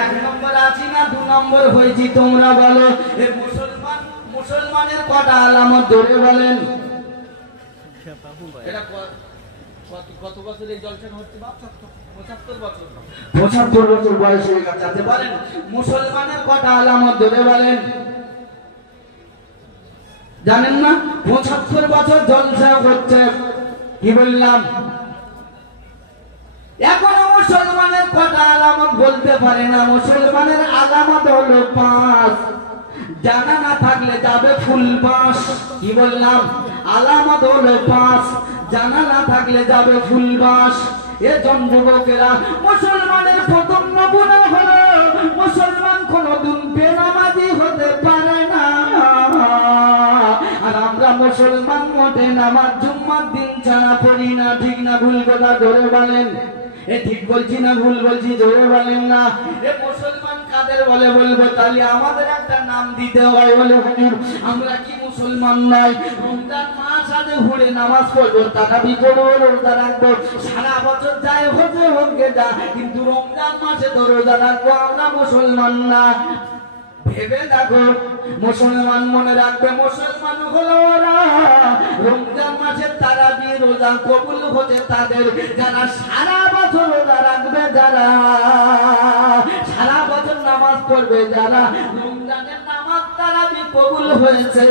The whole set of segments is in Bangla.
এক নম্বর আছি না দু নম্বর হয়েছি তোমরা বলো। এ মুসলমানের কটা আলামত ধরে বলেন। কত বছর এই জলসা হচ্ছে? 75 বছর বয়স হয়ে গেছে। বলেন মুসলমানের কটা আলামত ধরে বলেন। জানেন না? 75 বছর জলসা হচ্ছে। কি বললাম? এখন মুসলমানের কটা আলামত বলতে পারে না। মুসলমানের আলামত হলো 5। জানা না থাকলে যাবে ফুল বাস। কি বললাম? আলামত হলো 5, জানা না থাকলে যাবে ফুল বাস। এজন যুবকেরা, মুসলমানের প্রথম নমুনা হলো মুসলমান কোনদিন বেনামাজি হতে পারে না। আর আমরা মুসলমান মোটে নামাজ জুম্মার দিন ছাড়া পড়ি না। ঠিক না ভুল কথা ধরে বলেন। এ ঠিক বলছি না ভুল বলছি ধরে বলেন না। এ মুসলমান কাদের বলে বলবো? তাহলে আমাদের একটা নাম দিতে হয়। বলে হুজুর আমরা কি মুসলমান নয়? রমজান মাস আগে ঘুরে নামাজ পড়বো, তারাবি পড়বো, রোজা রাখবো, সারা বছর যাই হতে হোকে যা, কিন্তু রমজান মাসে তো রোজা রাখবো। আমরা মুসলমান না। ভেবে দেখো, মুসলমান মনে রাখবে মুসলমান হলো ওরা রমজান মাসে তারাবি রোজা কবুল হচ্ছে তাদের, যারা সারা বছর রোজা রাখবে, যারা সারা বছর নামাজ পড়বে, যারা রমজানের নামাজ তারাবি কবুল হয়েছে।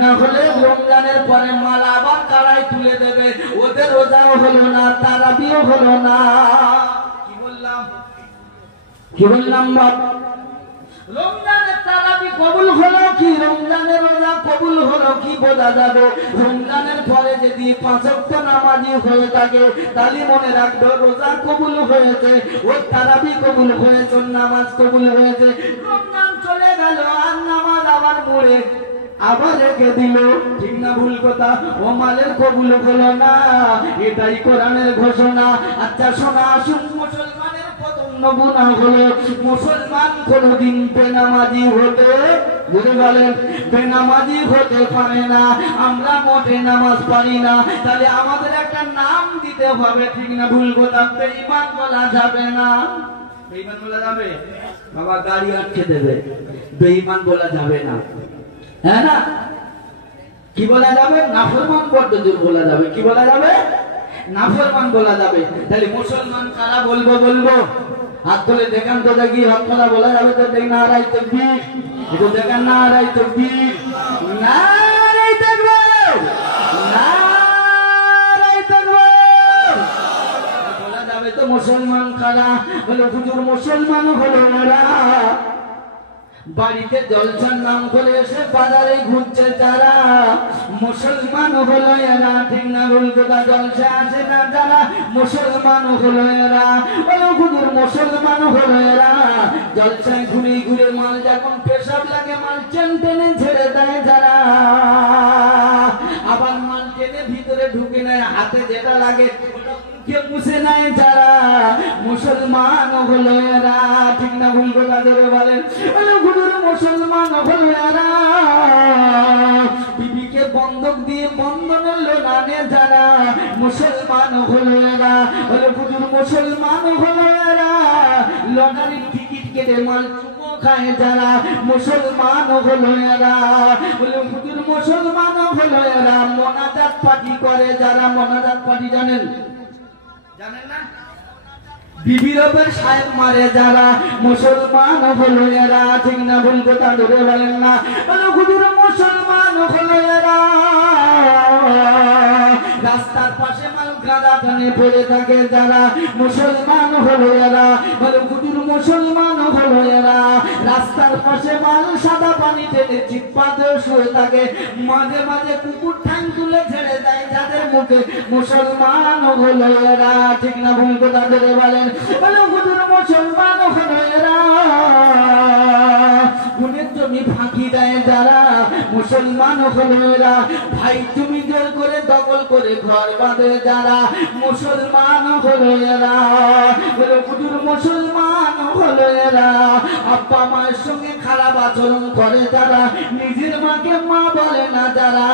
না হলে রমজানের পরে মাল আবার কারাই তুলে দেবে, ওদের রোজাও হলো না, তারাবিও হলো না। কি বললাম? কি বললাম বাপ? রমজানের তারাবি কবুল হলো কি, রমজানের রোজা কবুল হলো কি বোঝা যাবে রমজানের পরে যদি 5 ওয়াক্ত নামাজি হয়ে থাকে, তাহলে মনে রাখবে রোজা কবুল হয়েছে, ওই তারাবি কবুল হয়েছে, নামাজ কবুল হয়েছে। রমজান চলে গেল আর নামাজ আবার মুড়ে আবার রেখে দিল। ঠিক না ভুল কথা? ও মালের কবুল হলো না, এটাই কোরআনের ঘোষণা। আচ্ছা শোনা, আসুন মুসলমানের প্রথম নমুনা হলো মুসলমান কোনদিন বেনামাজি হতে, বুঝে বলেন, বেনামাজি হতে পারে না। আমরা মোটে নামাজ পারি না, তাহলে আমাদের একটা নাম দিতে হবে। ঠিক না ভুল কথা? বেঈমান বলা যাবে না। বেঈমান বলা যাবে? বাবা গাড়ি আটকে দেবে। বেঈমান বলা যাবে না, হ্যাঁ না? কি বলা যাবে? নাফরমান পদ্ধতি বলা যাবে। কি বলা যাবে? নাফরমান বলা যাবে। তাহলে মুসলমান কারা বলবো? বলবো হাত তুলে দেখান তো দেখি। হাত তোলা বলা যাবে তো? দেখ নারাই তাকবীর, একটু দেখান নারাই তাকবীর, নারাই তাকবীর, নারাই তাকবীর বলা যাবে তো? মুসলমান কারা? বলে হুজুর মুসলমান হলো ওরা বাড়িতে জলসার নাম করে এসে বাজারে ঘুরছে যারা, মুসলমান হলো এরা। ঠিক না ভুল কথা? জলসা আসে না যারা, মুসলমান হলো এরা। হুজুর মুসলমান হলো এরা জলসায় ঘুরে ঘুরে মাল যখন পেশাব লাগে মাল টেনে ছেড়ে দেয় যারা, আবার মাল টেনে ভিতরে ঢুকে নেয়, হাতে যেটা লাগে মুছে নেয় যারা, মুসলমান হলো এরা। ঠিক না ভুল কথা ধরে বলেন? হুজুর মুসলমান হলো এরা বিবিকে বন্ধক দিয়ে বন্ধনের লোনে যারা, মুসলমান হলো এরা। হুজুর মুসলমান হলো এরা লটারির টিকিট কেটে মাল চুমো খায় যারা, মুসলমান হলো এরা। হুজুর মুসলমান হলো এরা মোনাজাত পার্টি করে যারা। মোনাজাত পার্টি জানেন? জানেন না? বিবির ওপর সাহেব মারে যারা, মুসলমান হলো এরা। ঠিক না ভুল কথা ধরে বলেন না? হুজুর মুসলমান হলো এরা রাস্তার পাশে মাল গাঁদা টানে পড়ে থাকে যারা, মুসলমান হলো এরা। হুজুর মুসলমান হলো এরা রাস্তার পাশে মাল সাদা পানি টেনে চিপ্পাতে শুয়ে থাকে, মাঝে মাঝে কুকুর ঠ্যাং তুলে ছেড়ে দেয় যাদের মুখে, মুসলমান হলো এরা। ঠিক না ভুল কথা ধরে বলেন? হুজুর মুসলমান হলো এরা গুণের জমি ফাঁকি দেয় যারা, মুসলমান হলো এরা। ভাই জমি জোর করে দখল করে ঘর বাঁধে যারা, মুসলমান হলো এরা। হুজুর মুসলমান হলো এরা আব্বা মায়ের সঙ্গে খারাপ আচরণ করে যারা, নিজের মাকে মা বলে না যারা,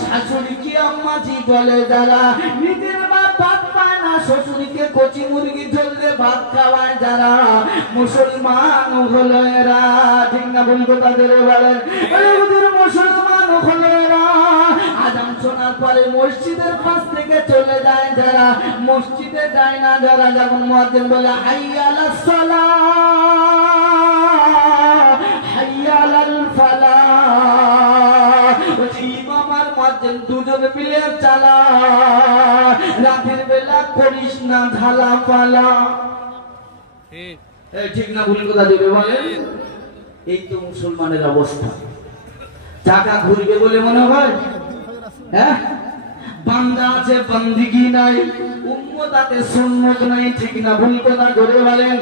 শাশুড়িকে আম্মাজি বলে যারা, নিজের মা বাপ পায় না, শ্বশুরকে কচি মুরগি ঝোল দিয়ে ভাত খাওয়ায় যারা, মুসলমান হলো এরা। ঠিক না ভুল কথা ধরে বলেন? মুসলমান হলো এরা। আজান শোনার পরে মসজিদের পাশ থেকে চলে যায় যারা, মসজিদে যায় না যারা, যখন মুয়াজ্জিন বলে হাইয়া আলাস সালাহ হাইয়া আলাল ফালাহ, ইমাম আর মুয়াজ্জিন দুজন মিলে চালা, রাতের বেলা করিস না ঝালা পালা। ঠিক না ভুল কথা দিবে বলেন? এই তো মুসলমানের অবস্থা। টাকা ঘুরবে বলে মনে হয়? হ্যাঁ, বান্দা আছে বন্দিগি নাই, উম্মত আছে সুন্নত নাই। ঠিক না ভুল কথা ধরে বলেন?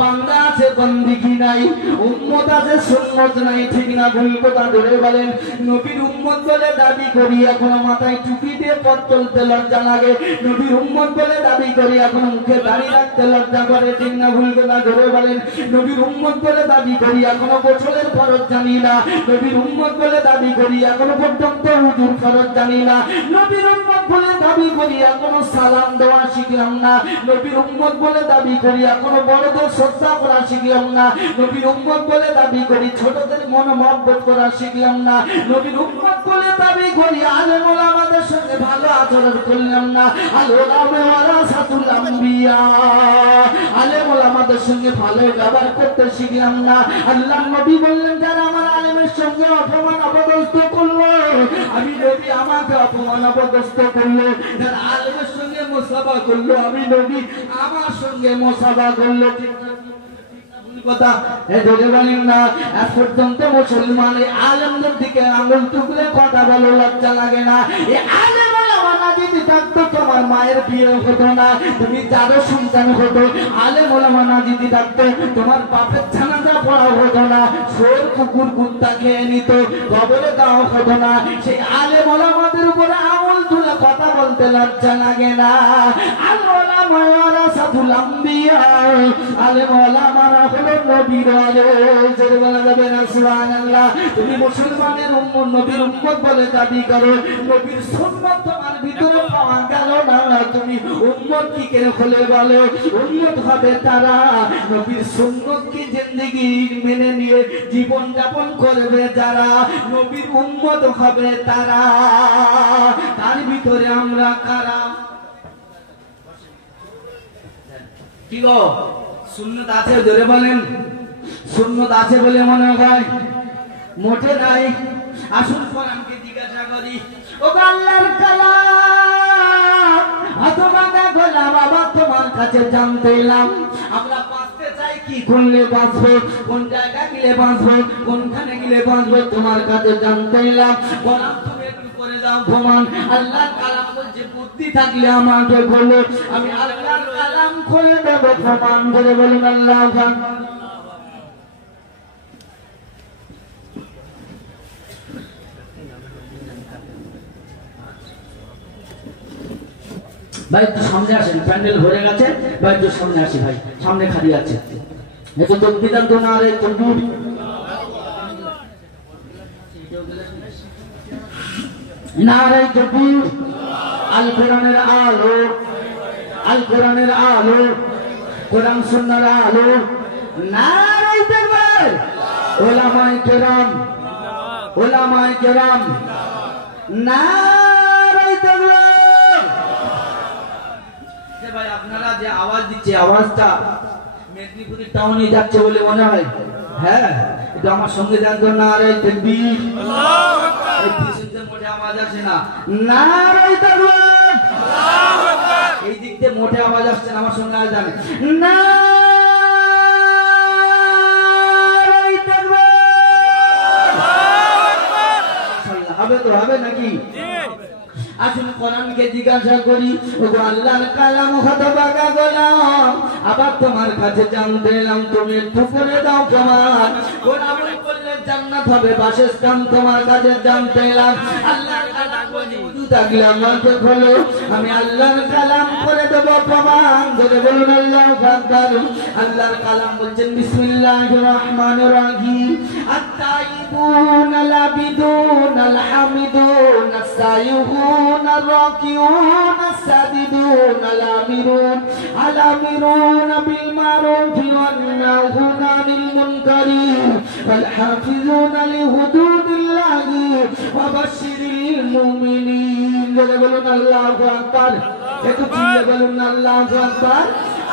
বান্দা আছে বন্দিগি নাই, উম্মত আছে সুন্নত নাই। ঠিক না ভুল কথা ধরে বলেন? নবীর উম্মত বলে দাবি করি, এখনো মাথায় টুপি দিয়ে পথ চলতে লজ্জা লাগে। নবীর উম্মত বলে দাবি করি, এখনো মুখে দাড়ি রাখতে লজ্জা করে। ঠিক না ভুল কথা ধরে বলেন? নবীর উম্মত বলে দাবি করি, এখনো গোসলের ফরজ জানি না। নবীর উম্মত বলে দাবি করি, এখনো পর্যন্ত উযুর ফরজ জানি না। নবীর উম্মত বলে দাবি করি, এখনো সালাম দেওয়া শিখলাম না। নবীর উম্মত বলে দাবি করি, এখনো বড়দের শ্রদ্ধা করা শিখলাম না। নবীর উম্মত বলে দাবি করি, ছোটদের মন মহব্বত করা শিখলাম না। নবীর উম্মত বলে দাবি করি, আলেম ওলামাদের সঙ্গে ভালো আচরণ করলাম না। আল উলামা ওয়ারাসাতুল আম্বিয়া, আলেম ওলামাদের সঙ্গে ভালো ব্যবহার করতে শিখলাম না। আল্লাহর নবী বললেন, যারা আমার আলেমের সঙ্গে অপমান অপদস্থ করলো, আমি নবী আমাকে অপমান অপদস্থ করলো। যারা আলেমের সঙ্গে মুসাফা করলো, আমি নবী আমার সঙ্গে মুসাফা করলো। ঠিক না কথা ধরে বলেন না? এক পর্যন্ত মুসলমান আলেমদের দিকে আঙুল টুকলে কথা বলে লজ্জা লাগে না? এই আলেম ওলামা যদি থাকতো, তোমার মায়ের বিয়ে হতো না, তুমি যারও সন্তান হতো। আলেম ওলামা যদি থাকতো, তোমার বাপের জানাজা পড়া হতো না, সোর কুকুর কুত্তা খেয়ে নিত, কবরে দেওয়া হতো না। সেই আলেম ওলামাদের উপরে আঙুল তুলে কথা বলতে লজ্জা লাগে না? আল উলামা ওয়ারাসাতুল আম্বিয়া, আলেম ওলামারা হলো নবীর ওয়ারিস। বলা যাবে না সুবহানাল্লাহ? তুমি মুসলমানের উম্মত, নবীর উম্মত বলে দাবি করো, নবীর সুন্নাত তোমার ভিতরে পাওয়া গেল না, তুমি উম্মত কি করে হলে বলো? উম্মত হবে তারা নবীর সুন্নাত কি জিন্দেগি মেনে নিয়ে জীবন যাপন করবে যারা, নবীর উম্মত হবে তারা। তার ভিতরে আমরা কারা? কি গো, সুন্নত আছে ধরে বলেন? সুন্নত আছে বলে মনে হয়? মোটে নাই। আসুন কোরআনকে জিজ্ঞাসা করি, ও আল্লাহর কালাম, হতভাগা গোলাম, বাবা তোমার কাছে জানতে এলাম, আমরা বাঁচতে চাই, কি করলে বাঁচবো, কোন জায়গা গেলে বাঁচবো, কোনখানে গেলে বাঁচবো, তোমার কাছে জানতে এলাম। গোলাম তুমি একটু করে দাও প্রমাণ। আল্লাহর কালাম বলছে, বুদ্ধি থাকলে আমাকে বলো, আমি আল্লাহর কালাম খুলে দেবো প্রমাণ। করে বলুন আল্লাহু আকবার। ভাই একটু সামনে আসেন, প্যান্ডেল ভরে গেছে, ভাই একটু সামনে আসি, ভাই সামনে খালি আছে। একটু তকবীর তো না রে, তকবীর। নারে তাকবীর। আল কোরআনের আলো, আল কোরআনের আলো, কোরআন সুন্নাহর আলো। নারে তাকবীর। উলামায়ে কেরাম, উলামায়ে কেরাম, নারে তাকবীর। ভাই আপনারা যে আওয়াজ দিচ্ছে, আওয়াজটা মেদিনীপুরের টাউনে যাচ্ছে বলে মনে হয়? হ্যাঁ, এটা আমার সঙ্গে জানতো। নারে তাকবীর, আল্লাহু আকবার। এই পিছনে মোটে আওয়াজ আসে না। নারে তাকবীর, আল্লাহু আকবার। এই দিক থেকে মোটে আওয়াজ আসছে না, আমার সঙ্গে আওয়াজ জানে। নারে তাকবীর, আল্লাহু আকবার। হবে তো, হবে নাকি? আসুন কোরআনকে জিজ্ঞাসা করি, ওগো আল্লাহর কালাম, হতভাগা গোলাম, আবার তোমার কাছে জানতে এলাম, তুমি একটু করে দাও প্রমাণ। কোরআন বললে জান্নাত হবে বাসস্থান, তোমার কাছে জানতে এলাম। আল্লাহর কালাম বলি, উযু থাকলে আমাকে বলো, আমি আল্লাহর কালাম করে দেব প্রমাণ। ধরে বলুন আল্লাহু আকবার। আল্লাহর কালাম বলছেন, বিসমিল্লাহির রহমানির রহিম, التائبون العابدون الحامدون السائحون الراكعون الساجدون الآمرون بالمعروف والناهون عن المنكر والحافظون لحدود الله وبشر المؤمنين বলুন আল্লাহু আকবার একটু চিল্লে বলুন আল্লাহু আকবার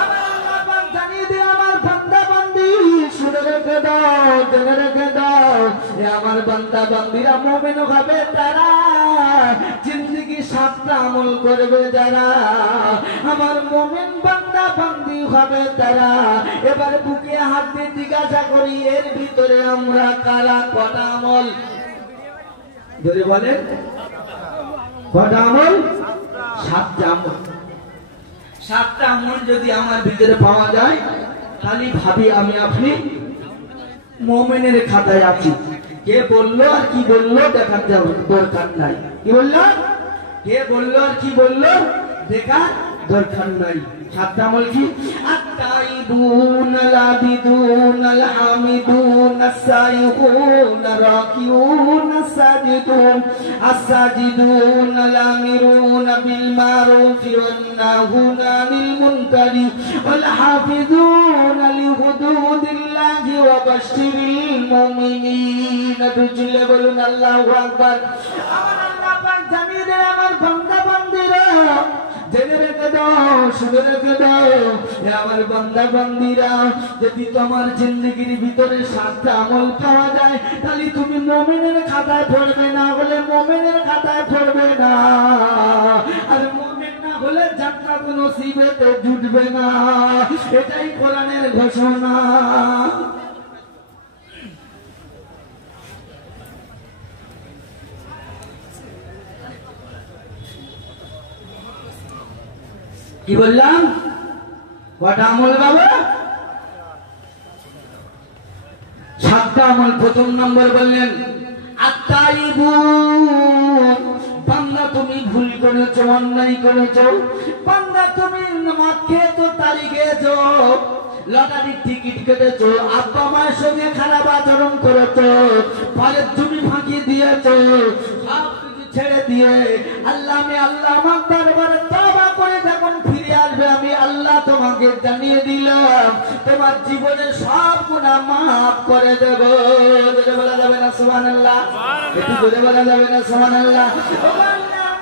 আমার আল্লাহ পাক জানিয়ে দিয়ে আমার বান্দা বান্দি শুনে রেখে দাও জেনে রেখে দাও এ আমার বান্দা বান্দিরা মুমিন হবে তারা জিন্দেগি সাতটা আমল করবে যারা আমার মুমিন বান্দা বান্দি হবে তারা এবার বুকে হাত দিয়ে জিজ্ঞাসা করি এর ভিতরে আমরা কারা কটা আমল ধরে বলেন কটা আমল সাতটা আমল সাতটা আমল যদি আমার ভিতরে পাওয়া যায় তাহলে ভাবি আমি আপনি মুমিনের খাতায় আছি কে বললো আর কি বললো দেখার দরকার নাই কি বললো কে বললো আর কি বললো দেখার দরকার নাই সাতটা আমল কি التائبون العابدون الحامدون السائحون الراكعون الساجدون الآمرون بالمعروف والناهون عن المنكر والحافظون لحدود الله وبشر المؤمنين رجل বলুন আল্লাহু আকবার আমার আল্লাহ পাক জানিয়ে দেয় আমার বান্দা বান্দিরা জেনে রেখে দাও শুনে রেখে দাও আমার বান্দা বান্দিরা যদি তোমার জিন্দগির ভিতরে সাতটা আমল পাওয়া যায় তাহলে তুমি মুমিনের খাতায় পড়বে না বলে মুমিনের খাতায় পড়বে না আর মুমিন না হলে জান্নাত নসিবেতে জুটবে না এটাই কোরআনের ঘোষণা কি বললাম কটা আমল বাবা সাতটা আমল প্রথম নম্বর বললেন আত্তাইবুন বান্দা তুমি ভুল করেছো অন্যায় করেছো বান্দা তুমি মদ খেয়েছো তালি খেয়েছো লটারির টিকিট কেটেছো আব্বা মায়ের সঙ্গে খারাপ আচরণ করেছো পরে তুমি ফাঁকি দিয়েছো সব কিছু ছেড়ে দিয়ে আল্লাহ আমার দরবারে তওবা করে যখন ফিরে আসবে আমি আল্লাহ তোমাকে জানিয়ে দিলাম তোমার জীবনের সব গুনাহ মাফ করে দেব জোরে বলা যাবে না সুবহানাল্লাহ একটু জোরে বলা যাবে না সুবহানাল্লাহ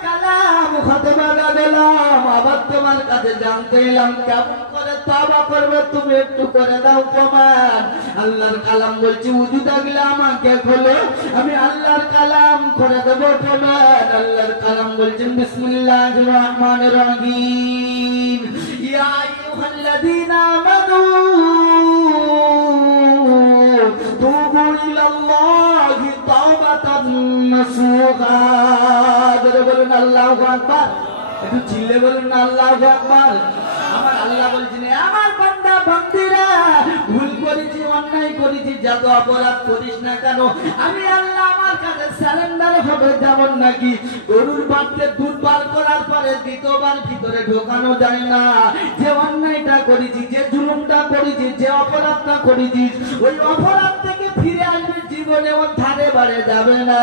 কালাম খতবা দিলাম আবার তোমার কাছে জানতে এলাম কেমন করে তওবা করবে তুমি একটু করে দাও প্রমাণ আল্লাহর কালাম বলছি উযু থাকলে আমাকে খোলো আমি আল্লাহর কালাম করে দেব প্রমাণ আল্লাহর কালাম বলছেন বিসমিল্লাহির রহমানির রহিম ইয়া আইয়ুহাল্লাযীনা আমানু তুবু ইলাল্লাহি তাওবাতান নাসুহা জোরে বলুন আল্লাহু আকবার একটু চিল্লে বলুন আল্লাহু আকবার আমার আল্লাহ বলছেন আমার বান্দা বান্দিরা ভুল করেছি অন্যায় করেছি যত অপরাধ করিস না কেন আমি আল্লাহ আমার কাছে সারেন্ডার হবে যেমন নাকি গরুর বাচ্চা দুধ বার করার পরে দ্বিতীয়বার ভিতরে ঢোকানো যায় না যে অন্যায়টা করেছি যে জুলুমটা করেছি যে অপরাধটা করেছি ওই অপরাধ থেকে ফিরে আসবে জীবনে ওর ধারে বাড়ে যাবে না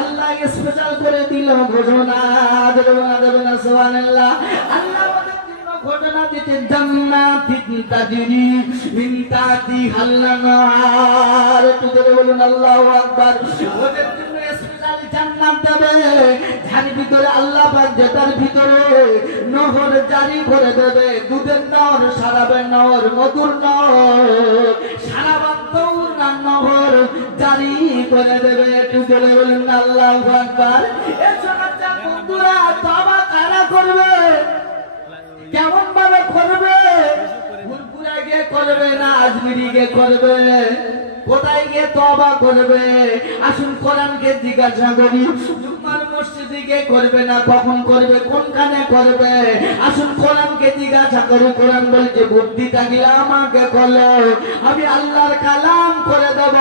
আল্লাহ স্পেশাল করে দিল ঘোষণা দেবে না সুবহানাল্লাহ আল্লাহ ঘটনা দিতে জান্নাতিন তাজরি মিন তাহতিহাল আনহার একটু জোরে বলুন আল্লাহু আকবার ওদের জন্য স্পেশাল জান্নাত দেবে যার ভিতরে আল্লাহ পাক যেটার ভিতরে নহর জারি করে দেবে দুধের নহর শরাবের নহর মধুর নহর সারাবাত দৌড়ার নহর জারি করে দেবে একটু জোরে বলুন আল্লাহু আকবার এই সমস্ত বন্ধুরা তওবা কারা করবে কেমন ভাবে করবে ফুরফুরা গিয়ে করবে না আজমিরি গিয়ে করবে কোথায় গিয়ে তওবা করবে আসুন কোরআনকে জিজ্ঞাসা করি জুম্মার মসজিদে গিয়ে করবে না কখন করবে কোনখানে করবে আসুন কোরআনকে জিজ্ঞাসা করি কোরআন বলছে বুদ্ধি থাকলে আমাকে বলো আমি আল্লাহর কালাম করে দেব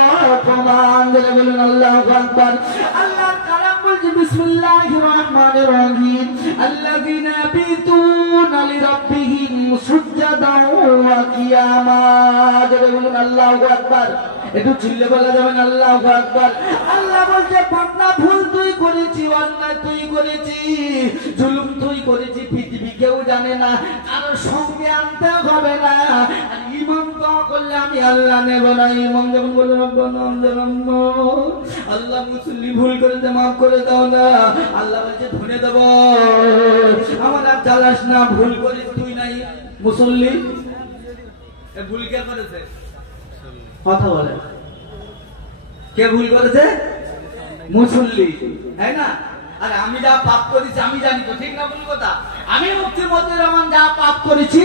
প্রমাণ বলে বলুন আল্লাহু আকবার আল্লাহর কালাম বলছে বিসমিল্লাহির রহমানির রহিম আল্লাযীনা ইয়াবিতুনা লিরাব্বিহিম সুজদান ওয়া কিয়ামা বলে বলুন আল্লাহু আকবার একটু চিল্লে বলা যাবে না আল্লাহু আকবার। আল্লাহ বলছে বান্দা ভুল তুই করেছি, অন্যায় তুই করেছি, জুলুম তুই করেছি, পৃথিবী কেউ জানে না, কারোর সঙ্গে আনতে হবে না। আর ইমাম দোয়া করলে আমি আল্লাহ নেব না। ইমাম যখন বলে রব্বানা জালামনা, আল্লাহ মুসল্লি ভুল করেছে মাফ করে দাও না, আল্লাহ বলছে ধরে দেব, আমার আর জ্বালাস না, ভুল করিস তুই নাই মুসল্লি। ভুল কে করেছে? কথা বলে কে ভুল করেছে? মুসল্লি, তাই না? আরে আমি যা পাপ করেছি আমি জানি তো, ঠিক না ভুল কথা? আমি মুফতি মতিউর রহমান যা পাপ করেছি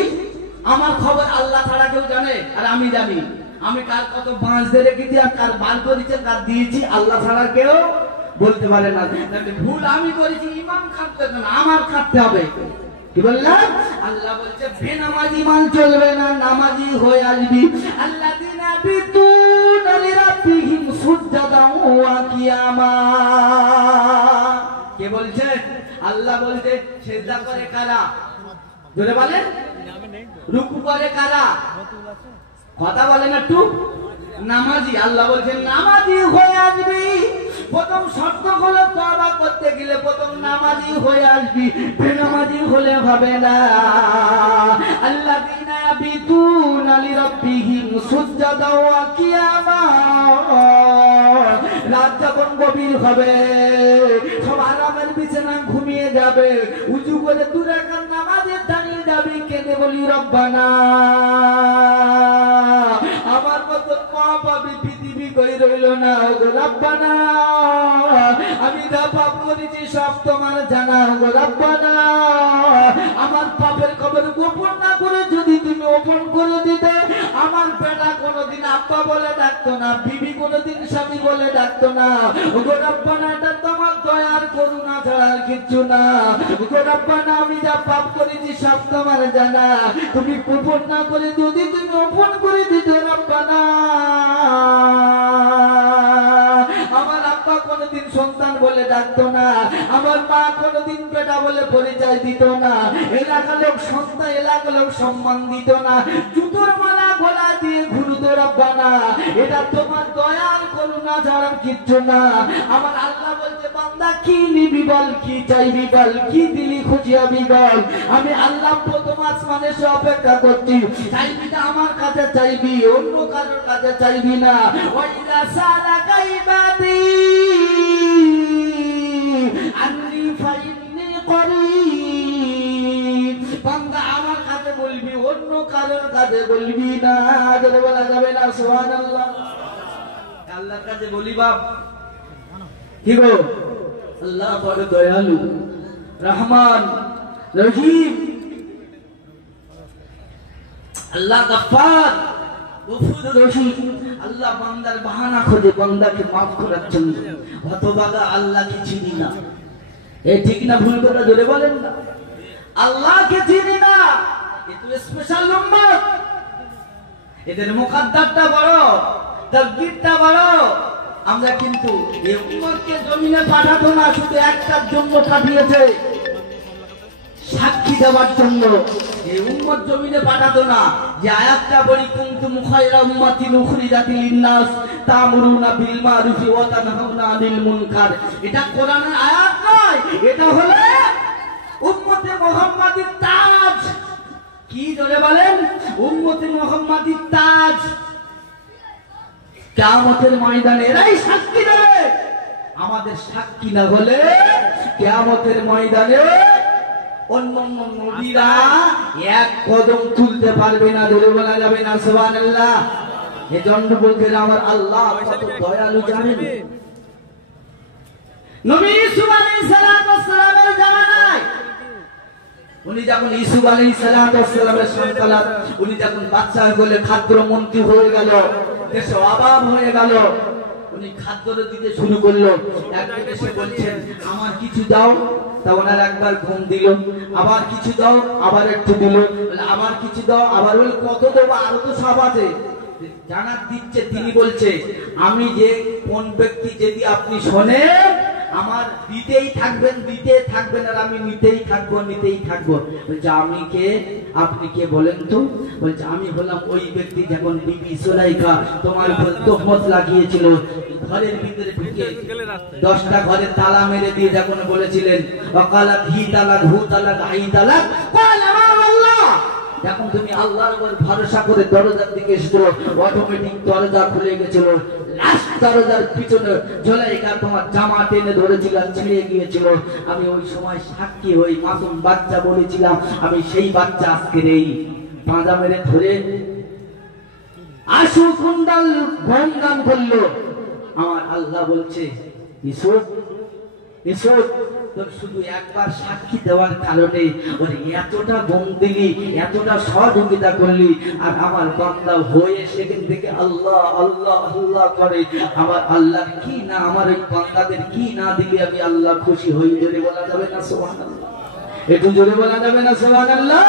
আমার খবর আল্লাহ ছাড়া কেউ জানে, আর আমি জানি আমি কার কত বাঁশ দিয়ে রেখেছি আর কার বার করেছে কার দিয়েছি আল্লাহ ছাড়া কেউ বলতে পারে না। ভুল আমি করেছি, ইমাম কাঁদতে হবে না, আমার কাঁদতে হবে। কি বললাম? আল্লাহ বলছে বেনামাজি মান চলবে না, নামাজি হয়ে আসবি। আল্লাযিনা বিতুনা লিরাব্বিহিম সুজদান ওয়া কিয়ামা। কে বলছে? আল্লাহ বলছে সিজদা করে কারা? জোরে বলেন। রুকু করে কারা? কথা বলেন একটু। নামাজি। আল্লাহ বলছেন নামাজি হয়ে আসবি। প্রথম শর্ত হলো তওবা করতে গেলে প্রথম নামাজি হয়ে আসবি, বেনামাজি হলে হবে না। আল্লাযিনা ইয়াবিতুনা লিরাব্বিহিম সুজদান ওয়া কিয়ামা। রাত যখন গভীর হবে সব আরামের বিছানা ঘুমিয়ে যাবে, উজু করে 2 রাকাত নামাজে দাঁড়িয়ে যাবি, কেঁদে বলি রব্বানা আমার মতো পাপী পৃথিবী কই রইল না, ওগো রব্বানা আমি যা পাপ করেছি সব তোমার জানা, ওগো রব্বানা আমার পাপের খবর গোপন না করে যদি তুমি ওপেন করে দিতে, আমার বেটা কোনোদিন আব্বা বলে ডাকতো না, বিবি কোনোদিন স্বামী বলে ডাকতো না, ওগো রব্বানা এটা তোমার দয়ার করুণা ছাড়া আর কিচ্ছু না, ওগো রব্বানা আমি যা পাপ করেছি সব তোমার জানা, তুমি গোপন না করে যদি তুমি ওপেন করে দিতে রব্বানা আমার আব্বা কোনোদিন সন্তান বলে ডাকতো না, আমার মা কোনোদিন বেটা বলে পরিচয় দিত না, এলাকা লোক সন্তান এলাকা লোক সম্মান দিত না, জুতোর মালা গলা দিয়ে ঘুরতো রব্বানা এটা তোমার দয়াল করুণা ছাড়া কিচ্ছু না। আমার আল্লাহ বলছে বান্দা কি নিবি বল, কি চাইবি বল, কি দিলি খুঁজিয়াবি বল, আমি আল্লাহ প্রথম আসমানে সে অপেক্ষা করছি, চাইবি না আমার কাছে চাইবি, অন্য কারোর কাছে চাইবি না। ওয়াইদা সালাকা ইবাদি আন্নি ফাইন্নি করিব, বান্দা আমার কাছে বলবি, অন্য কারোর কাছে বলবি না। যদি বলা যাবে না সুবহানাল্লাহ, আল্লাহর কাছে বলি বাপ কি গো, আল্লাহ বড় দয়ালু রহমান রহিম, আল্লাহ গফফার গফুর রহিম। আল্লাহ বান্দার বাহানা খোঁজে বান্দাকে মাফ করার জন্য, হতভাগা আল্লাহকে চিনি না। এই ঠিক না ভুল কথা জোরে বলেন না? আল্লাহকে চিনি না, এত স্পেশাল উম্মত, এদের মুকদ্দারটা বড়, তাকদীরটা বড়। আমরা কিন্তু এই উম্মতকে জমিনে পাঠাতো না, শুধু একটার জন্য পাঠিয়েছে, সাক্ষী দেওয়ার জন্য। এই উম্মত জমিনে পাঠাতো না। যে আয়াতটা বলি কুনতুম খায়রা উম্মাতিন উখরিজাত লিন-নাস তা'মুরুনা বিল মা'রুফি ওয়া তানহাউনা আনিল মুনকার, এটা কোরআনের আয়াত নয়, এটা হলো উম্মতে মুহাম্মাদির তাজ। কি জোরে বলেন? উম্মতে মুহাম্মাদির তাজ। কিয়ামতের ময়দানে এরাই সাক্ষী দেবে। আমাদের সাক্ষী না হলে কিয়ামতের ময়দানে অন্যান্য নবীরা এক কদম তুলতে পারবে না, ধরে বলা যাবে না সুবহানাল্লাহ। এজন্য বলতে আমার আল্লাহ কত দয়ালু জানেন। নবী ইউসুফ আলাইহিস সালামের জামানায় উনি যখন ইউসুফ আলাইহিস সালামের সন্তান, উনি যখন বাচ্চা হয়ে খাদ্য মন্ত্রী হয়ে গেল, দেশে অভাব হয়ে গেল, উনি খাদ্য দিতে শুরু করলো। একদিন এসে বলছেন আমার কিছু দাও, তা ওনার একবার ঘুম দিল, আবার কিছু দাও, আবার একটু দিল, আবার কিছু দাও, আবার বলে কত দেবো, আরো তো সব আছে। জানার দিচ্ছে, তিনি বলছে আমি যে কোন ব্যক্তি যদি আপনি শোনেন আমার দিতেই থাকবেন আর আমি নিতেই থাকবো। বলছে আমি কে, আপনি কে বলেন তো? বলছে আমি হলাম ওই ব্যক্তি যখন বিবি সুলাইখা তোমার উপর তোহমত লাগিয়েছিল, ঘরের ভিতরে ঢুকে 10টা ঘরে তালা মেরে দিয়ে যখন বলেছিলেন ওয়াকালাত হি তালাক হু তালাক আই তালাক ক্বালা মা আল্লাহ, যখন তুমি আল্লাহর উপর ভরসা করে দরজার দিকে এসেছো, অটোমেটিক দরজা খুলে গেছিল। লাস্ট দরজার পিছনে জুলাইখা তোমার জামা টেনে ধরেছিল, ছিঁড়ে গিয়েছিল। আমি ওই সময় সাক্ষী হই, মাসুম বাচ্চা বলেছিলাম, আমি সেই বাচ্চা আজকে নেই। পাঁজা মেরে ধরে আশু কুন্ডাল গঙ্গান করলো। আমার আল্লাহ বলছে ইসুফ তোর শুধু একবার সাক্ষী দেওয়ার কারণে ওর এতটা বন্দিগি, এতটা সহযোগিতা করলি, আর আমার বান্দা হয়ে সেখান থেকে আল্লাহ আল্লাহ আল্লাহ করে। আমার আল্লাহ কি না, আমার ওই বান্দাদের কি না দিলে আমি আল্লাহ খুশি হই? জোরে বলা যাবে না সুবহানাল্লাহ? একটু জোরে বলা যাবে না সুবহানাল্লাহ?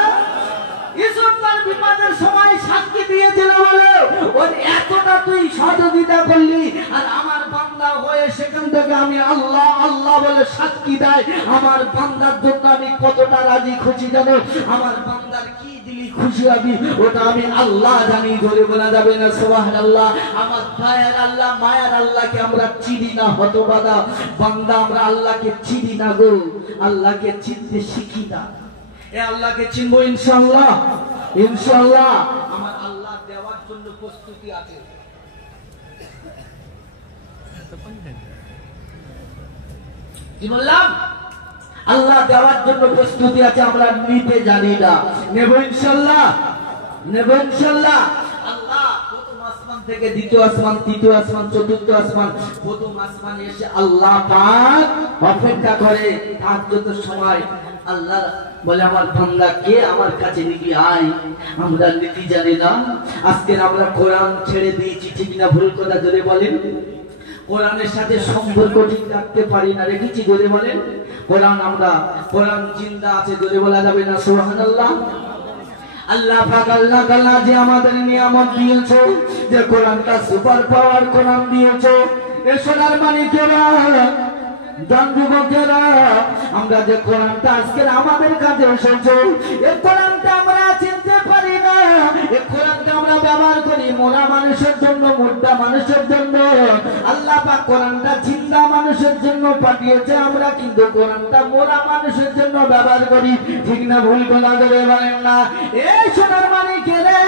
ইউসুফ তার বিপদের সময় সাক্ষী দিয়েছিল বলে ওর এতটা তুই সহযোগিতা করলি, আর আমার বান্দা হয়ে সেখান থেকে আমি আল্লাহ আল্লাহ বলে সাক্ষী দেয়। আমার বান্দার জন্য আমি কতটা রাজি খুশি জানো? আমার বান্দার কি দিলি খুশি হবি ওটা আমি আল্লাহ জানি। ধরে বলা যাবে না সুবহানাল্লাহ? আমার দয়ার আল্লাহ, মায়ার আল্লাহকে আমরা চিনি না, হতবাদা বান্দা আমরা আল্লাহকে চিনি না গো, আল্লাহকে চিনতে শিখি না। আল্লাহকে চিনবো ইনশাআল্লাহ, ইনশাআল্লাহ। আমার আল্লাহ দেওয়ার জন্য প্রস্তুতি আছে। কি বললাম? আল্লাহ দেওয়ার জন্য প্রস্তুতি আছে, আমরা নিতে জানি না। নেব ইনশাআল্লাহ, নেব ইনশাআল্লাহ। আল্লাহ প্রথম আসমান থেকে দ্বিতীয় আসমান, তৃতীয় আসমান, চতুর্থ আসমান, প্রথম আসমানে এসে আল্লাহ পাক অপেক্ষা করে তাহাজ্জুদের সময়। আল্লাহ বলে আমার বান্দা কে, আমার কাছে নিবি আয়। আমরা নীতি জানি না। আজকে আমরা কোরআন ছেড়ে দিয়েছি, ঠিক না ভুল কথা জোরে বলেন? কোরআনের সাথে সম্পর্ক ঠিক রাখতে পারি না, রেখেছি জোরে বলেন? কোরআন জিন্দা আছে, জোরে বলা যাবে না সুবহানাল্লাহ? আল্লাহ পাক আল্লাহ তাআলা যে আমাদের নিয়ামত দিয়েছে, যে কোরআনটা সুপার পাওয়ার কোরআন দিয়েছে, এ সোনার মানিকেরা, যুবকেরা, আমরা যে কোরআনটা আজকে আমাদের কাছে এসেছে, এই কোরআনটা আমরা চিনতে পারি না। এই কোরআনটা আমরা ব্যবহার করি মোরা মানুষের জন্য, মুর্দা মানুষের জন্য। আল্লাহ পাক কোরআনটা জিন্দা মানুষের জন্য পাঠিয়েছে, আমরা কিন্তু কোরআনটা মোরা মানুষের জন্য ব্যবহার করি। ঠিক না ভুল বলা যাবে বলেন না? এই সোনার মানিকেরা,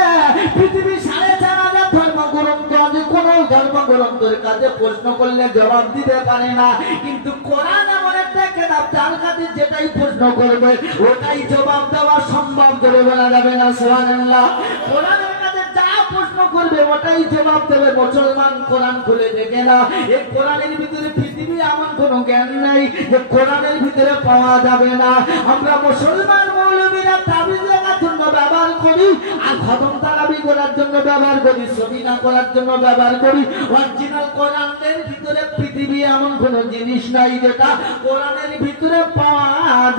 পৃথিবীর 4,500 ধর্মগ্রন্থ আছে, কোন ধর্মগ্রন্থের কাছে প্রশ্ন করলে জবাব দিতে পারে না, কিন্তু কোরআন এমন একটা কিতাব যার কাছে যেটাই প্রশ্ন করবে ওটাই জবাব দেওয়া সম্ভব। করে বলা যাবে না সুবহানাল্লাহ? কোরআনের কাছে যা প্রশ্ন করবে ওটাই জবাব দেবে। মুসলমান কোরআন খুলে দেখে না, এই কোরআনের ভিতরে পৃথিবী এমন কোন জ্ঞান নাই যে কোরআনের ভিতরে পাওয়া যাবে না। আমরা মুসলমান মৌলবীরা তাবিজ লেখার জন্য ব্যবহার করি, আর খতম তারাবি করার জন্য ব্যবহার করি, সবিনা করার জন্য ব্যবহার করি। অরিজিনাল কোরআনের ভিতরে পৃথিবী এমন কোন জিনিস নাই যেটা কোরআনের ভিতরে পাওয়া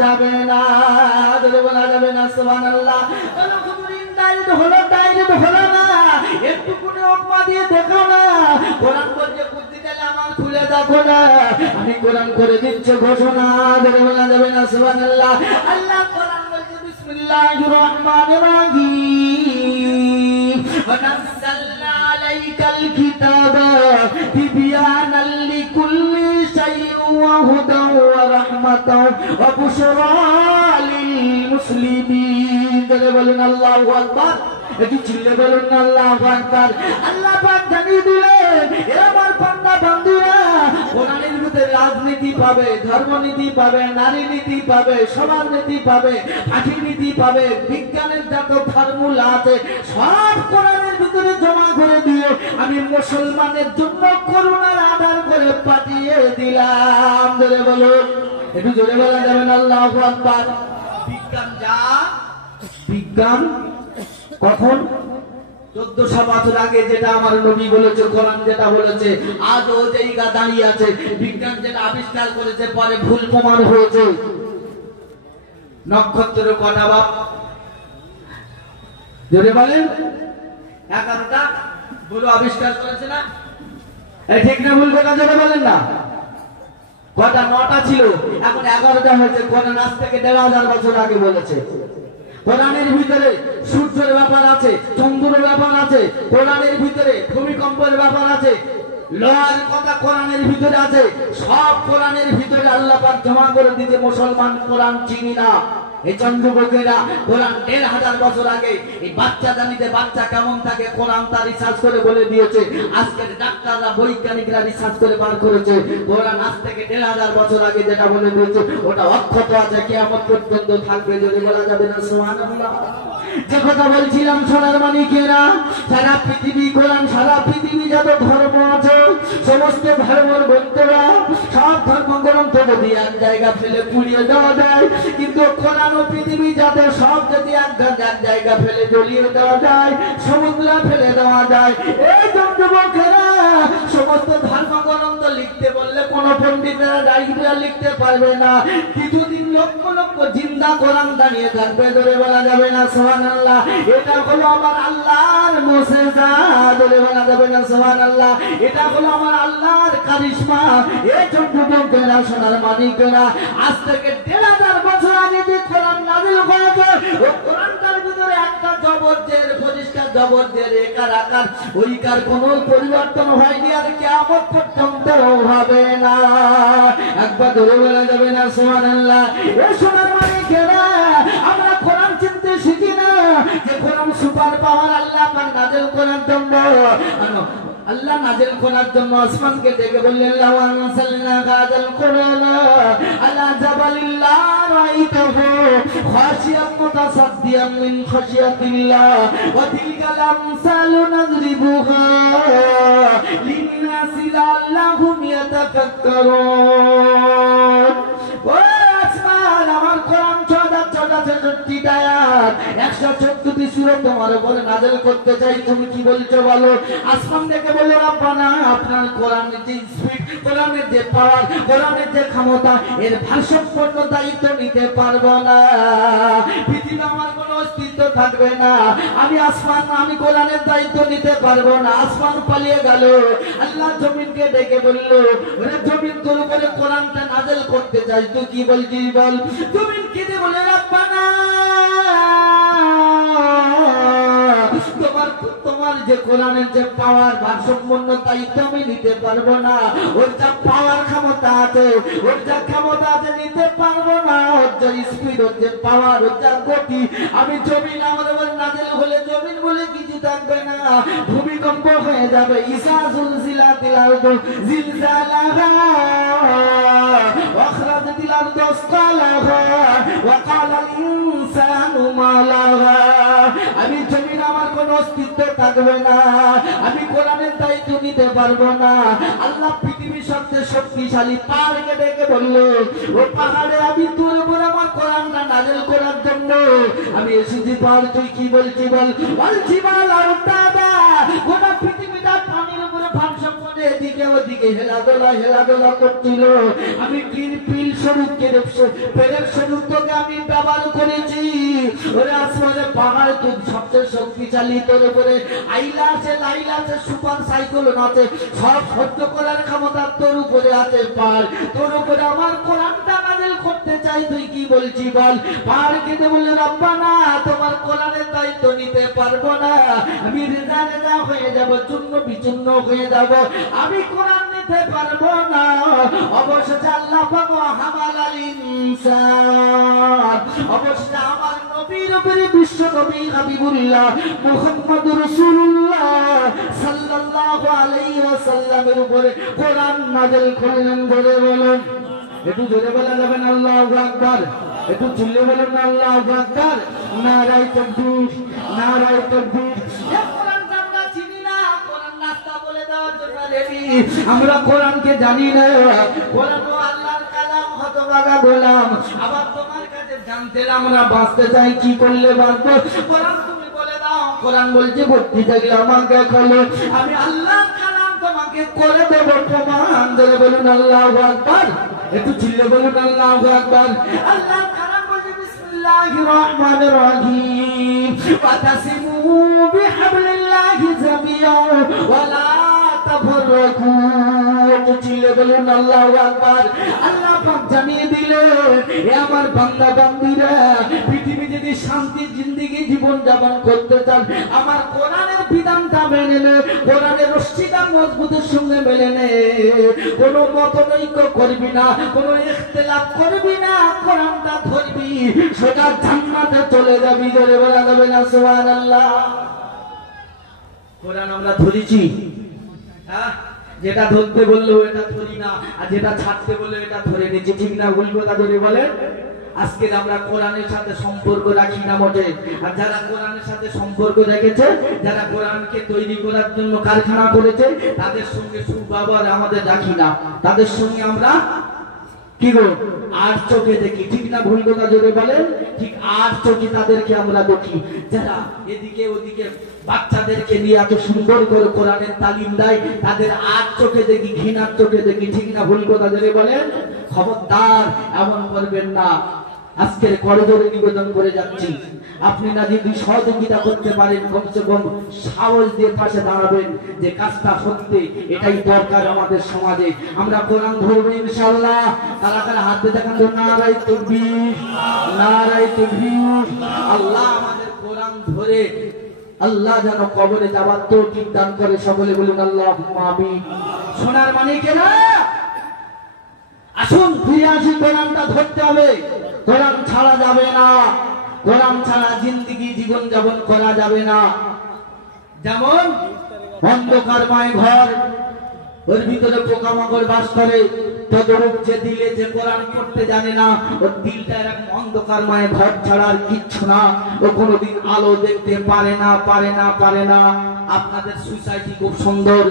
যাবে না। বলা যাবে না সুবহানাল্লাহ? ডাইরেক্ট হলো না, একটু কোনো উপমা দিয়ে দেখো না। কোরআন বলছে বুদ্ধি দিলে আমার খুলে দেখো না, আমি কোরআন করে দিচ্ছি ঘোষণা। বলা যাবে না সুবহানাল্লাহ? আল্লাহ কোরআন বলছে বিসমিল্লাহির রহমানির রহিম, ওয়ানাজ্জালনা আলাইকাল কিতাবা তিবয়ানাল লিকুল্লি শাইইন ওয়া হুদান ওয়া রাহমাতান ওয়া বুশরা লিল মুসলিমিন। বলেন আল্লাহু আকবার। একটু চিল্লে বলুন না আল্লাহু আকবার। আল্লাহ পাক জানিয়ে দিলেন, এ আমার বান্দা বান্দীরা, কোরআনের ভিতরে রাজনীতি পাবে, ধর্মনীতি পাবে, নারী নীতি পাবে, সমাজ নীতি পাবে, পাখির নীতি পাবে, বিজ্ঞানের যত ফর্মুলা আছে সব কোরআনের ভিতরে জমা করে দিয়ে আমি মুসলমানের জন্য করুণার আধার করে পাঠিয়ে দিলাম। জোরে বলুন, একটু জোরে বলা যাবে না আল্লাহু আকবার? বিজ্ঞান যা, বিজ্ঞান কখন 1400 বছর আগে যেটা আমার নবী বলেছে, কোরআন যেটা বলেছে, আজ ও জায়গা দাঁড়িয়ে আছে। বিজ্ঞান যেটা আবিষ্কার করেছে পরে ভুল প্রমাণ হয়েছে। নক্ষত্র কটা বাপ? জোরে বলেন? 11টা বলো আবিষ্কার করেছে না? ঠিক না ভুল কথা জোরে বলেন না? কটা 9টা ছিল, এখন 11টা হয়েছে। কোরআন আজ থেকে 1500 বছর আগে বলেছে। কোরআনের ভিতরে সূর্যের ব্যাপার আছে, চন্দ্রের ব্যাপার আছে, কোরআনের ভিতরে ভূমিকম্পের ব্যাপার আছে, লয়ের কথা কোরআনের ভিতরে আছে। সব কোরআনের ভিতরে আল্লাহ পাক জমা করে দিতে। মুসলমান কোরআন চিনি না, এই চন্দ্রবকেরা কোরআন 1500 বছর আগে এই বাচ্চা জানিতে বাচ্চা কেমন থাকে কোরআন তা রিসার্চ করে বলে দিয়েছে। আজকের ডাক্তাররা বৈজ্ঞানিকরা রিসার্চ করে বার করেছে কোরআন আজ থেকে 1500 বছর আগে যেটা বলে দিয়েছে ওটা অক্ষত আছে, কিয়ামত পর্যন্ত থাকবে। যদি বলা যাবে না সুবহানাল্লাহ। যে কথা বলছিলাম সোনার মানিকেরা, সারা পৃথিবী কোরআন, সারা পৃথিবী যত ধর্ম আছে সমস্ত ধর্মের গ্রন্থরা সব ধর্মগ্রন্থ যদি এক জায়গা ফেলে পুড়িয়ে দেওয়া যায়, কিন্তু কোরআন ও পৃথিবী যাতে সব যদি এক জায়গা ফেলে জ্বলিয়ে দেওয়া যায়, সমুদ্রে ফেলে দেওয়া যায়। এই যুবকেরা সমস্ত ধর্মগ্রন্থ লিখতে বললে কোন পণ্ডিতেরা ডাইরিয়া লিখতে পারবে না। কিছুদিন লক্ষ লক্ষ জিন্দা কোরআন দাঁড়িয়ে থাকবে। ধরে বলা যাবে না সুবহানাল্লাহ। এটা হলো আমার আল্লাহর মুজিজা। ধরে বলা যাবে না সুবহানাল্লাহ। এটা হলো আমার আল্লাহর কারিশমা। এই যুবকেরা সোনার মানিকেরা, আজ থেকে 1500 বছর আগে যে কোরআন নাযিল হয়েছে, ওই কোরআনটার ভিতরে একটা জবরজের পরিষ্কার জবরজের একার আকার ওইকার কোনো পরিবর্তন হয়নি, আর কিয়ামত পর্যন্ত হবে না। একবার ধরে বলা যাবে না সুবহানাল্লাহ। এই সোনার মানিকেরা, আমরা কোরআন চিনতে শিখি না যে কোরআন সুপার পাওয়ার আল্লাহ পাক নাযিল করার জন্য। আল্লাহ নাযিল করার জন্য আসমানকে ডেকে বললেন লাউ আনসালনা হাযাল কুরআন আলা জাবালিন লা রাআইতাহু খাশিয়াম মুতাসাদ্দিয়াম মিন খাশিয়াতিল্লাহ ওয়া তিলকাল আমসালু নাযরিবুহা লিন-নাসি লাআল্লাহুম ইয়াতাফাক্কারুন। ও আসমান, আমার কোরআন 6466টা আয়াত 114টি সূরা তোমার উপরে নাযিল করতে চাই, তুমি কি বলছো বলো? আসমান থেকে বলল রব্বানা, আপনার কোরআনের যে স্পিড, কোরআনের যে পাওয়ার, কোরআনের যে ক্ষমতা, এর ভারসাম্যপূর্ণ দায়িত্ব নিতে পারবো না। পৃথিবীতে আমার কোনো অস্তিত্ব থাকবে না। আমি আসমান, আমি কোরআনের দায়িত্ব নিতে পারবো না। আসমান পালিয়ে গেল। আল্লাহ জমিনকে ডেকে বলল, ওরে জমিন, তোর উপরে কোরআনটা নাযিল করতে চাই, তুই কি বলছিস বল? জমিন কেঁদে বলে রব্বানা, তোমার যে কোরআনের যে পাওয়ার, ভারসাম্যপূর্ণ দায়িত্ব আমি নিতে পারবো না। ওর যা পাওয়ার ক্ষমতা আছে, ওর যা ক্ষমতা আছে নিতে পারবো না। ওর যা স্পিড, ওর যে পাওয়ার, ওর যা গতি, আমি জমিন আমার উপর নাযিল হলে জমিন বলে কিছু থাকবে না, ভূমিকম্প হয়ে যাবে। ইসা জুলজিলাতিল আরদু জিলজালাহা ওয়া আখরাজাতিল আরদু আসকালাহা ওয়া ক্বালাল ইনসানু মা লাহা। আমি জমিন, আমার কোনো অস্তিত্ব থাকবে না। আমি কোরআনের দায়িত্ব নিতে পারবো না। আল্লাহ পৃথিবীর সবচেয়ে শক্তিশালী পাহাড়কে ডেকে বললো, ও পাহাড়ে, আমি তোর উপর আমার কোরআনটা নাযিল করার জন্য আমি এসেছি। পাহাড়, তুই কি বলছি বল? বলছি বল। আর দাদা, গোটা পৃথিবীটা পানির উপরে ভারসাম্য এদিকে ওদিকে হেলাদোলা করছিল। আমি পিল স্বরূপ পেরেক স্বরূপ তোকে আমি ব্যবহার করেছি। ওরে আসমানের পাহাড়, তুই সবচেয়ে শক্তিশালী, তোর উপরে আইলা আছে, লাইলা আছে, সুপার সাইক্লোন আছে, সব সহ্য করার ক্ষমতা তোর উপরে আছে। পাহাড়, তোর উপরে আমার কোরআনটা নাযিল করতে চাই, তুই কি বলছি বল? পাহাড় কেঁদে বললে রব্বানা, তোমার কোরআনের দায়িত্ব নিতে পারবো না। আমি রেজা হয়ে যাব, চূর্ণ বিচূর্ণ হয়ে যাব। আমি কোরআন নিতে পারবো না। অবশেষে আল্লাহ পাক হামালাল ইনসান, অবশেষে আমার নবীর উপরে, বিশ্ব নবী হাবিবুল্লাহ মুহাম্মদুর রাসূলুল্লাহ সাল্লাল্লাহু আলাইহি ওয়াসাল্লামের উপরে কোরআন নাযিল করলেন। বলে বলুন, একটু জোরে বলা যাবে না আল্লাহু আকবার? একটু চিল্লে বলুন না আল্লাহু আকবার? নারায়ে তাকবীর, নারায়ে তাকবীর। আমরা কোরআনকে জানি না। কোরআন আল্লাহর কালাম, হতভাগা গোলাম। আবার তোমার কাছে জানতে আমরা বাঁচতে চাই, কি করলে বাঁচবো? কোরআন তুমি বলে দাও। কোরআন বলছে ভর্তি থাকলে আমাকে খোলো, আমি আল্লাহর কালাম তোমাকে করে দেবো প্রমাণ। ধরে বলুন আল্লাহু আকবার। একটু চিল্লে বলুন আল্লাহু আকবার। আল্লাহর কালাম বলছে বিসমিল্লাহির রহমানির রহিম, ওয়াতাসিমু বিহাবলিল্লাহি জামিআন ওয়া লা তাফাররাকু। উঁচু চিল্লে বলুন আল্লাহু আকবার। আল্লাহ পাক জানিয়ে দিলেন, এ আমার বান্দা বান্দীরা, পৃথিবী যদি শান্তির জিন্দেগি জীবন যাপন করতে চান, আমার কোরআনের বিধানটা মেনে নে, কোরআনের রশিটা মজবুতের সঙ্গে মেনে নে, কোনো মতনৈক্য করবি না, কোনো ইখতিলাফ করবি না, কোরআনটা ধরবি, সেটা জান্নাতে চলে যাবি। জোরে বলা যাবে না সুবহানাল্লাহ। কোরআন আমরা ধরেছি, হ্যাঁ, যেটা ধরতে বললো এটা ধরি না, আর যেটা ছাড়তে বললো এটা ধরে নিচ্ছি, ঠিক না ভুল কথা যদি বলেন? আজকে আমরা কোরআনের সাথে সম্পর্ক রাখি না মোটে। আর যারা কোরআনের সাথে সম্পর্ক রেখেছে, যারা কোরআনকে তৈরি করার জন্য কারখানা করেছে, তাদের সঙ্গে সুব্যবহার আমাদের রাখি না, তাদের সঙ্গে আমরা কি গো আর চোখে দেখি, ঠিক না ভুল কথা যদি বলেন? ঠিক আর চোখে তাদেরকে আমরা দেখি, যারা এদিকে ওদিকে বাচ্চাদেরকে নিয়ে এত সুন্দর করে কোরআনের তালিম দেয়, তাদের আর চোখে দেখি, ঘৃণার চোখে দেখি, ঠিক না ভুল কথা যদি বলেন? খবরদার এমন করবেন না। আজকের করজোরে নিবেদন করে যাচ্ছি, আপনি না যদি সহযোগিতা করতে পারেন, কমসে কম সাহস দিয়ে পাশে দাঁড়াবেন যে কাজটা সত্যি, এটাই দরকার আমাদের সমাজে। আমরা কোরআন ধরবো ইনশাআল্লাহ। কারা কারা হাত দিয়ে দেখান তো, নারায়ে তাকবীর, নারায়ে তাকবীর। আল্লাহ আমাদের কোরআন ধরে আল্লাহ যেন কবরে যাবার তৌফিক দান করে, সকলে বলুন আল্লাহুম্মা আমিন। সোনার মানিকেরা, আসুন ফিরে আসি, কোরআনটা ধরতে হবে, কোরআন ছাড়া যাবে না, কোরআন ছাড়া জিন্দেগি জীবন যাপন করা যাবে না। যেমন অন্ধকারময় ঘর, ওর ভিতরে পোকামাকড় বাস করে, তদরূপ যে দিলে যে কোরআন পড়তে জানে না, ওর দিলটা এরকম অন্ধকারময় ঘর ছাড়া আর কিচ্ছু না, ও কোনোদিন আলো দেখতে পারে না, পারে না, পারে না। আপনাদের সোসাইটি খুব সুন্দর,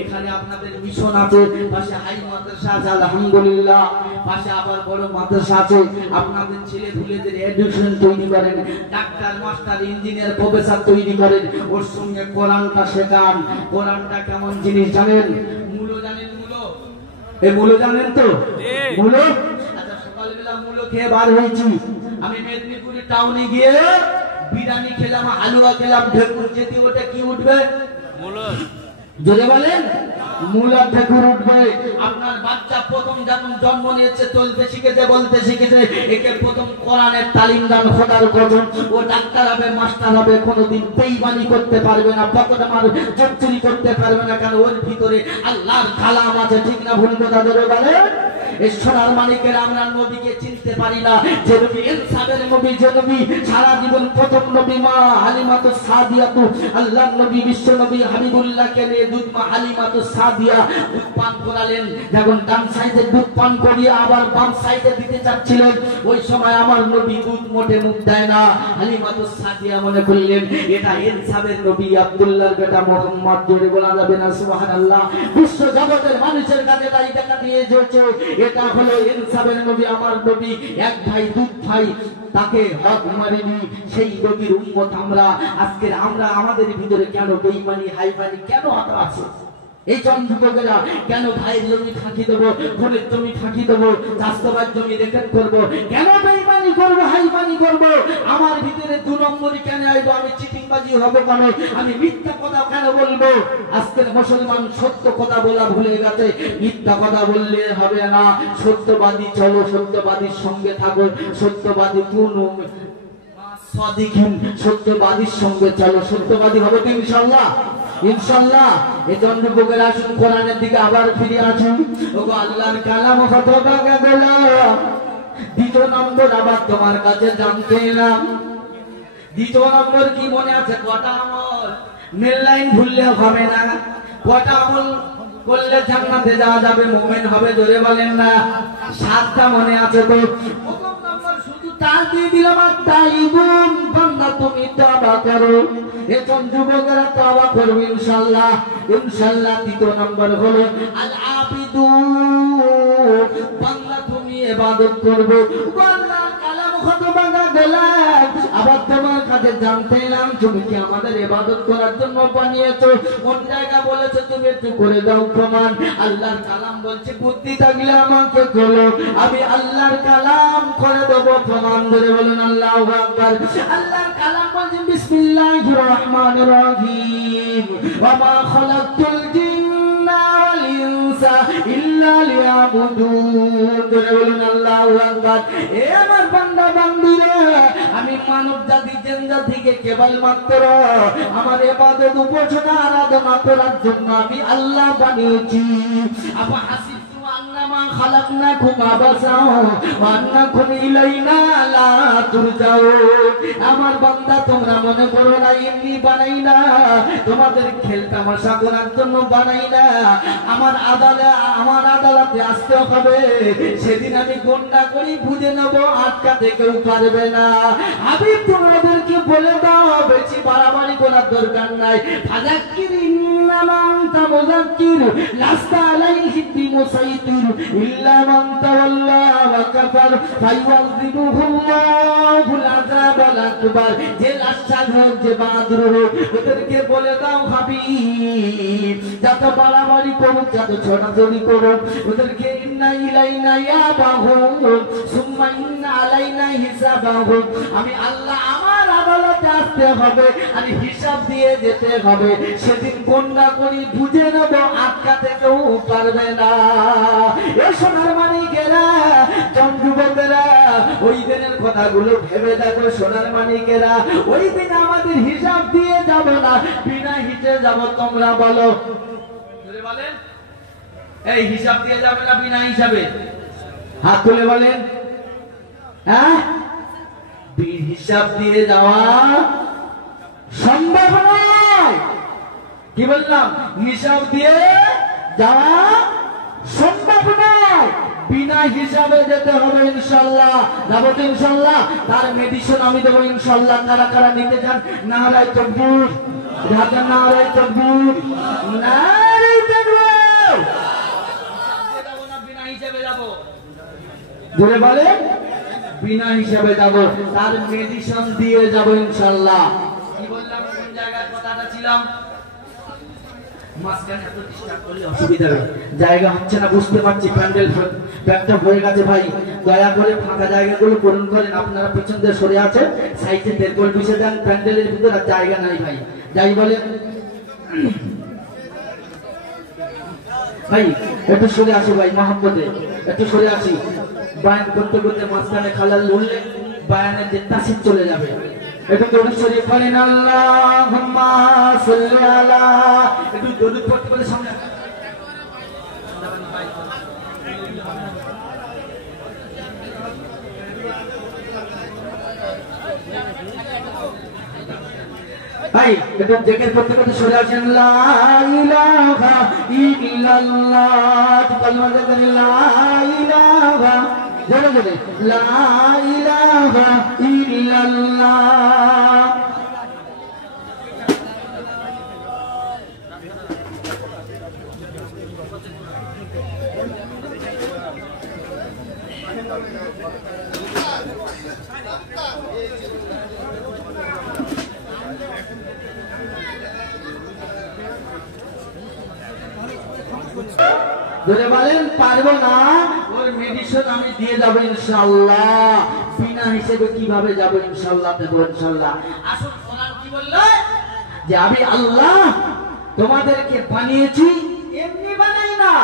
এখানে আপনাদের মিশন আছে, পাশে হাই মাদ্রাসা আছে আলহামদুলিল্লাহ, পাশে আবার বড় মাদ্রাসা আছে। আপনাদের ছেলে ধুলেদের এডুকেশন তৈরি করেন, ডাক্তার, মাস্টার, ইঞ্জিনিয়ার, প্রফেসর তৈরি করেন, ওর সঙ্গে কোরআনটা শেখান। কোরআনটা কেমন জিনিস জানেন? মূলো জানেন? মূলো, এই মূলো জানেন তো? মূলো, আচ্ছা, সকালবেলা মূলো খেয়ে বার হয়েছি আমি, মেদিনীপুরের টাউনে গিয়ে বিরিয়ানি খেলাম, হালুয়া খেলাম, ঢেকুর যেতে, ওটা কি উঠবে? মূলো। জোরে বলেন, মূলা ঢেকুর উঠবে। আপনার বাচ্চা প্রথম যখন জন্ম নিয়েছে, চলতে শিখেছে, বলতে শিখেছে, একে প্রথম কোরআনের তালিম দান, খোদার কসম, ও ডাক্তার হবে, মাস্টার হবে, কোনোদিন বেঈমানি করতে পারবে না, পকেট মার চুরি করতে পারবে না, কারণ ওর ভিতরে আল্লাহর কালাম আছে, ঠিক না ভুল কথা জোরে বলেন? এই সোনার মানিকের আমরা নবীকে চিনতে পারি না, যে নবী ইনসাফের নবী, যে নবী সারা জীবন প্রথম নবী মা হালিমাতুস সাদিয়াতু, আল্লাহর নবী বিশ্ব নবী হাবিবুল্লাহকে নিয়ে দুধ মা হালিমাতুস সাদিয়া দুধ পান করালেন। যখন ডান সাইডে দুধ পান করিয়ে আবার বাম সাইডে দিতে চাচ্ছিলেন, ওই সময় আমার নবী দুধ মোটে মুখ দেয় না। হালিমাতুস সাদিয়া মনে করলেন এটা ইনসাফের নবী আব্দুল্লাহর বেটা মুহাম্মদ। জোরে বলা যাবে না সুবহানাল্লাহ? বিশ্ব জগতের মানুষের কাছে তাই দেখা দিয়ে যেছে এটা হলো ইনসাফের নবী, আমার নবী। এক ভাই দুধ ভাই, তাকে হক মারেনি, সেই নবীর উম্মত আমরা। আজকের আমরা আমাদের ভিতরে কেন বেঈমানি, হাইমানি কেন আছে? এই যুবকেরা কেন ভাইয়ের জমি ফাঁকি দেবো, বোনের জমি ফাঁকি দেবো, চাষবাস জমি রেকর্ড করবো, কেন বেঈমানি করবো, হাইমানি করবো? আমার ভিতরে দু নম্বরই কেন আইবো? আমি চিটিংবাজি হবো কেন? আমি মিথ্যা কথা কেন বলবো? আজকের মুসলমান সত্য কথা বলা ভুলে গেছে, মিথ্যা কথা বললে হবে না। সত্যবাদী চলো, সত্যবাদীর সঙ্গে থাকো, সত্যবাদী কোন সত্যবাদীর সঙ্গে চলো, সত্যবাদী হবে তো ইনশাআল্লাহ, ইনশাআল্লাহ। এই জন্য যুবকেরা আসুন কোরআনের দিকে আবার ফিরে আসুন। ওগো আল্লাহর কালাম ফতোয়া গেল, দ্বিতীয় নম্বর আবার তোমার কাছে জানতে এলাম। দ্বিতীয় নম্বর কি মনে আছে? কটা আমল, মেল লাইন ভুললে হবে না, কটা আমল করলে জান্নাতে যাওয়া যাবে, মুমিন হবে, জোরে বলেন না? 7টা মনে আছে তো? তার দিয়ে দিলাম, তাইবুন বান্দা তুমি তওবা করো। এখন যুবকেরা তওবা করবে ইনশাআল্লাহ, ইনশাআল্লাহ। দ্বিতীয় নম্বর হলো আল আবিদুন, বান্দা তুমি ইবাদত করবে। আল্লাহর কালাম খতবা গেলাম, আবার তোমার কাছে জানতে এলাম তুমি কি আমাদের ইবাদত করার জন্য বানিয়েছো? কোন জায়গা বলেছো তুমি একটু করে দাও প্রমাণ। আল্লাহর কালাম বলছে বুদ্ধি থাকলে আমাকে বলো, আমি আল্লাহর কালাম করে দেবো প্রমাণ। ধরে বলেন আল্লাহু আকবার। আল্লাহর কালাম বলছে বিসমিল্লাহির রহমানির রহিম, ওয়া মা খালাকতুল জিন্না ওয়াল ইনসা ইয়াবুদুন। জোরে বলুন আল্লাহু আকবার। এ আমার বান্দা বান্দীরা, আমি মানব জাতি জিন জাতিকে কেবলমাত্র আমার ইবাদত উপাসনা আরাধনা করার জন্য আমি আল্লাহ বানিয়েছি। আপা হাসিবতু আন্নামা খালাকনাকুম আবাসা ওয়া আন্নাকুম ইলাইনা লা তুরজাউন। আমার বান্দা তোমরা মনে করো না এমনি বানাই না, তোমাদের খেল তামাশা করার জন্য বানাই না। আমার আদালতে আসতে হবে, সেদিন আমি গন্ডা করি বুঝে নেব, আটকাতে কেউ পারবে না। আমি তোমাদেরকে বলে দাও, বেশি বাড়াবাড়ি করার দরকার নাই। ফাযাক্কির ইন্নামা আনতা মুযাক্কির লাস্তা আলাইহিম বিমুসাইতির ইল্লা মান তাওয়াল্লা ওয়া কাফার ফায়ুযিবুহুল্লাহুল আযাবাল আকবার। যে লাশাদ হোক, যে বাহাদুর হোক, ওদেরকে বলে দাও হাবিব, যত বাড়াবাড়ি করুক, যত ছোটাছড়ি করুক, ওদেরকে ইন্না ইলাইনা ইয়াবাহুম সুম্মা ইন্না আলাইনা হিসাবাহুম। আমি আল্লাহ আমার আদালতে আসতে হবে আর হিসাব দিয়ে যেতে হবে। সেদিন কোনটা করি বুঝে নেব, আটকাতে কেউ পারবে না। এ সোনার মানিকেরা, জন যুবকেরা, ওই দিনের কথাগুলো ভেবে দেখো সোনার মানিকেরা। ওই দিন আমাদের হিসাব দিয়ে যাব না, বিনা হিসেবে যাব। তোমরা বলো, বলেন এই হিসাব দিয়ে যাবে না বিনা হিসাবে? হাত তুলে বলেন। হ্যাঁ, হিসাব দিয়ে যাওয়া সম্ভব নয়। কি বললাম? হিসাব দিয়ে যাওয়া সম্ভব নয়, বিনা হিসাবে যেতে হবে ইনশাআল্লাহ। যাবো তো ইনশাআল্লাহ? তার মেডিসিন আমি দেবো ইনশাআল্লাহ। কারা কারা নিতে চান? নারায়ে তাকবীর, নারায়ে তাকবীর, নারায়ে তাকবীর। বিনা হিসাবে যাবো, জোরে বলে বিনা হিসাবে যাবো, তার মেডিসিন দিয়ে যাবো ইনশাআল্লাহ। কি বললাম? কোন জায়গায় কথাটা ছিলাম? মাঝখানে এত ডিস্টার্ব করলে অসুবিধা হবে, জায়গা হচ্ছে না বুঝতে পারছি। প্যান্ডেল ব্যাগটা ভরে গেছে ভাই, দয়া করে ফাঁকা জায়গাগুলো পূরণ করেন। আপনারা পিছন দিয়ে সরে আছে, সাইডে তেরপল বিছে যান, প্যান্ডেলের ভিতরে জায়গা নাই ভাই। যাই বলেন ভাই, একটু সরে আসি ভাই, মহব্বতে একটু সরে আসি। বায়ান করতে করতে মাঝখানে খালাল লড়লে বায়ানের যে তাসির চলে যাবে। একটু দরুদ শরীফ পড়েন, আল্লাহুম্মা সাল্লি আলা। একটু দরুদ পড়তে পড়তে সামনে ভাই, একটু জিকির করতে করতে সরে আসেন। লা ইলাহা ইল্লাল্লাহ, কালমা জিকির লা ইলাহা, জোরে জোরে লা ইলাহা ইল্লাল্লাহ। ধরে বলেন পারবো না, ওর মেডিসিন আমি দিয়ে যাবো ইনশাআল্লাহ। বিনা হিসেবে কিভাবে যাবো ইনশাআল্লাহ দেবো ইনশাআল্লাহ। আসুন কোরআন কি বললো? যে আমি আল্লাহ তোমাদেরকে বানিয়েছি, এমনি বানাই না,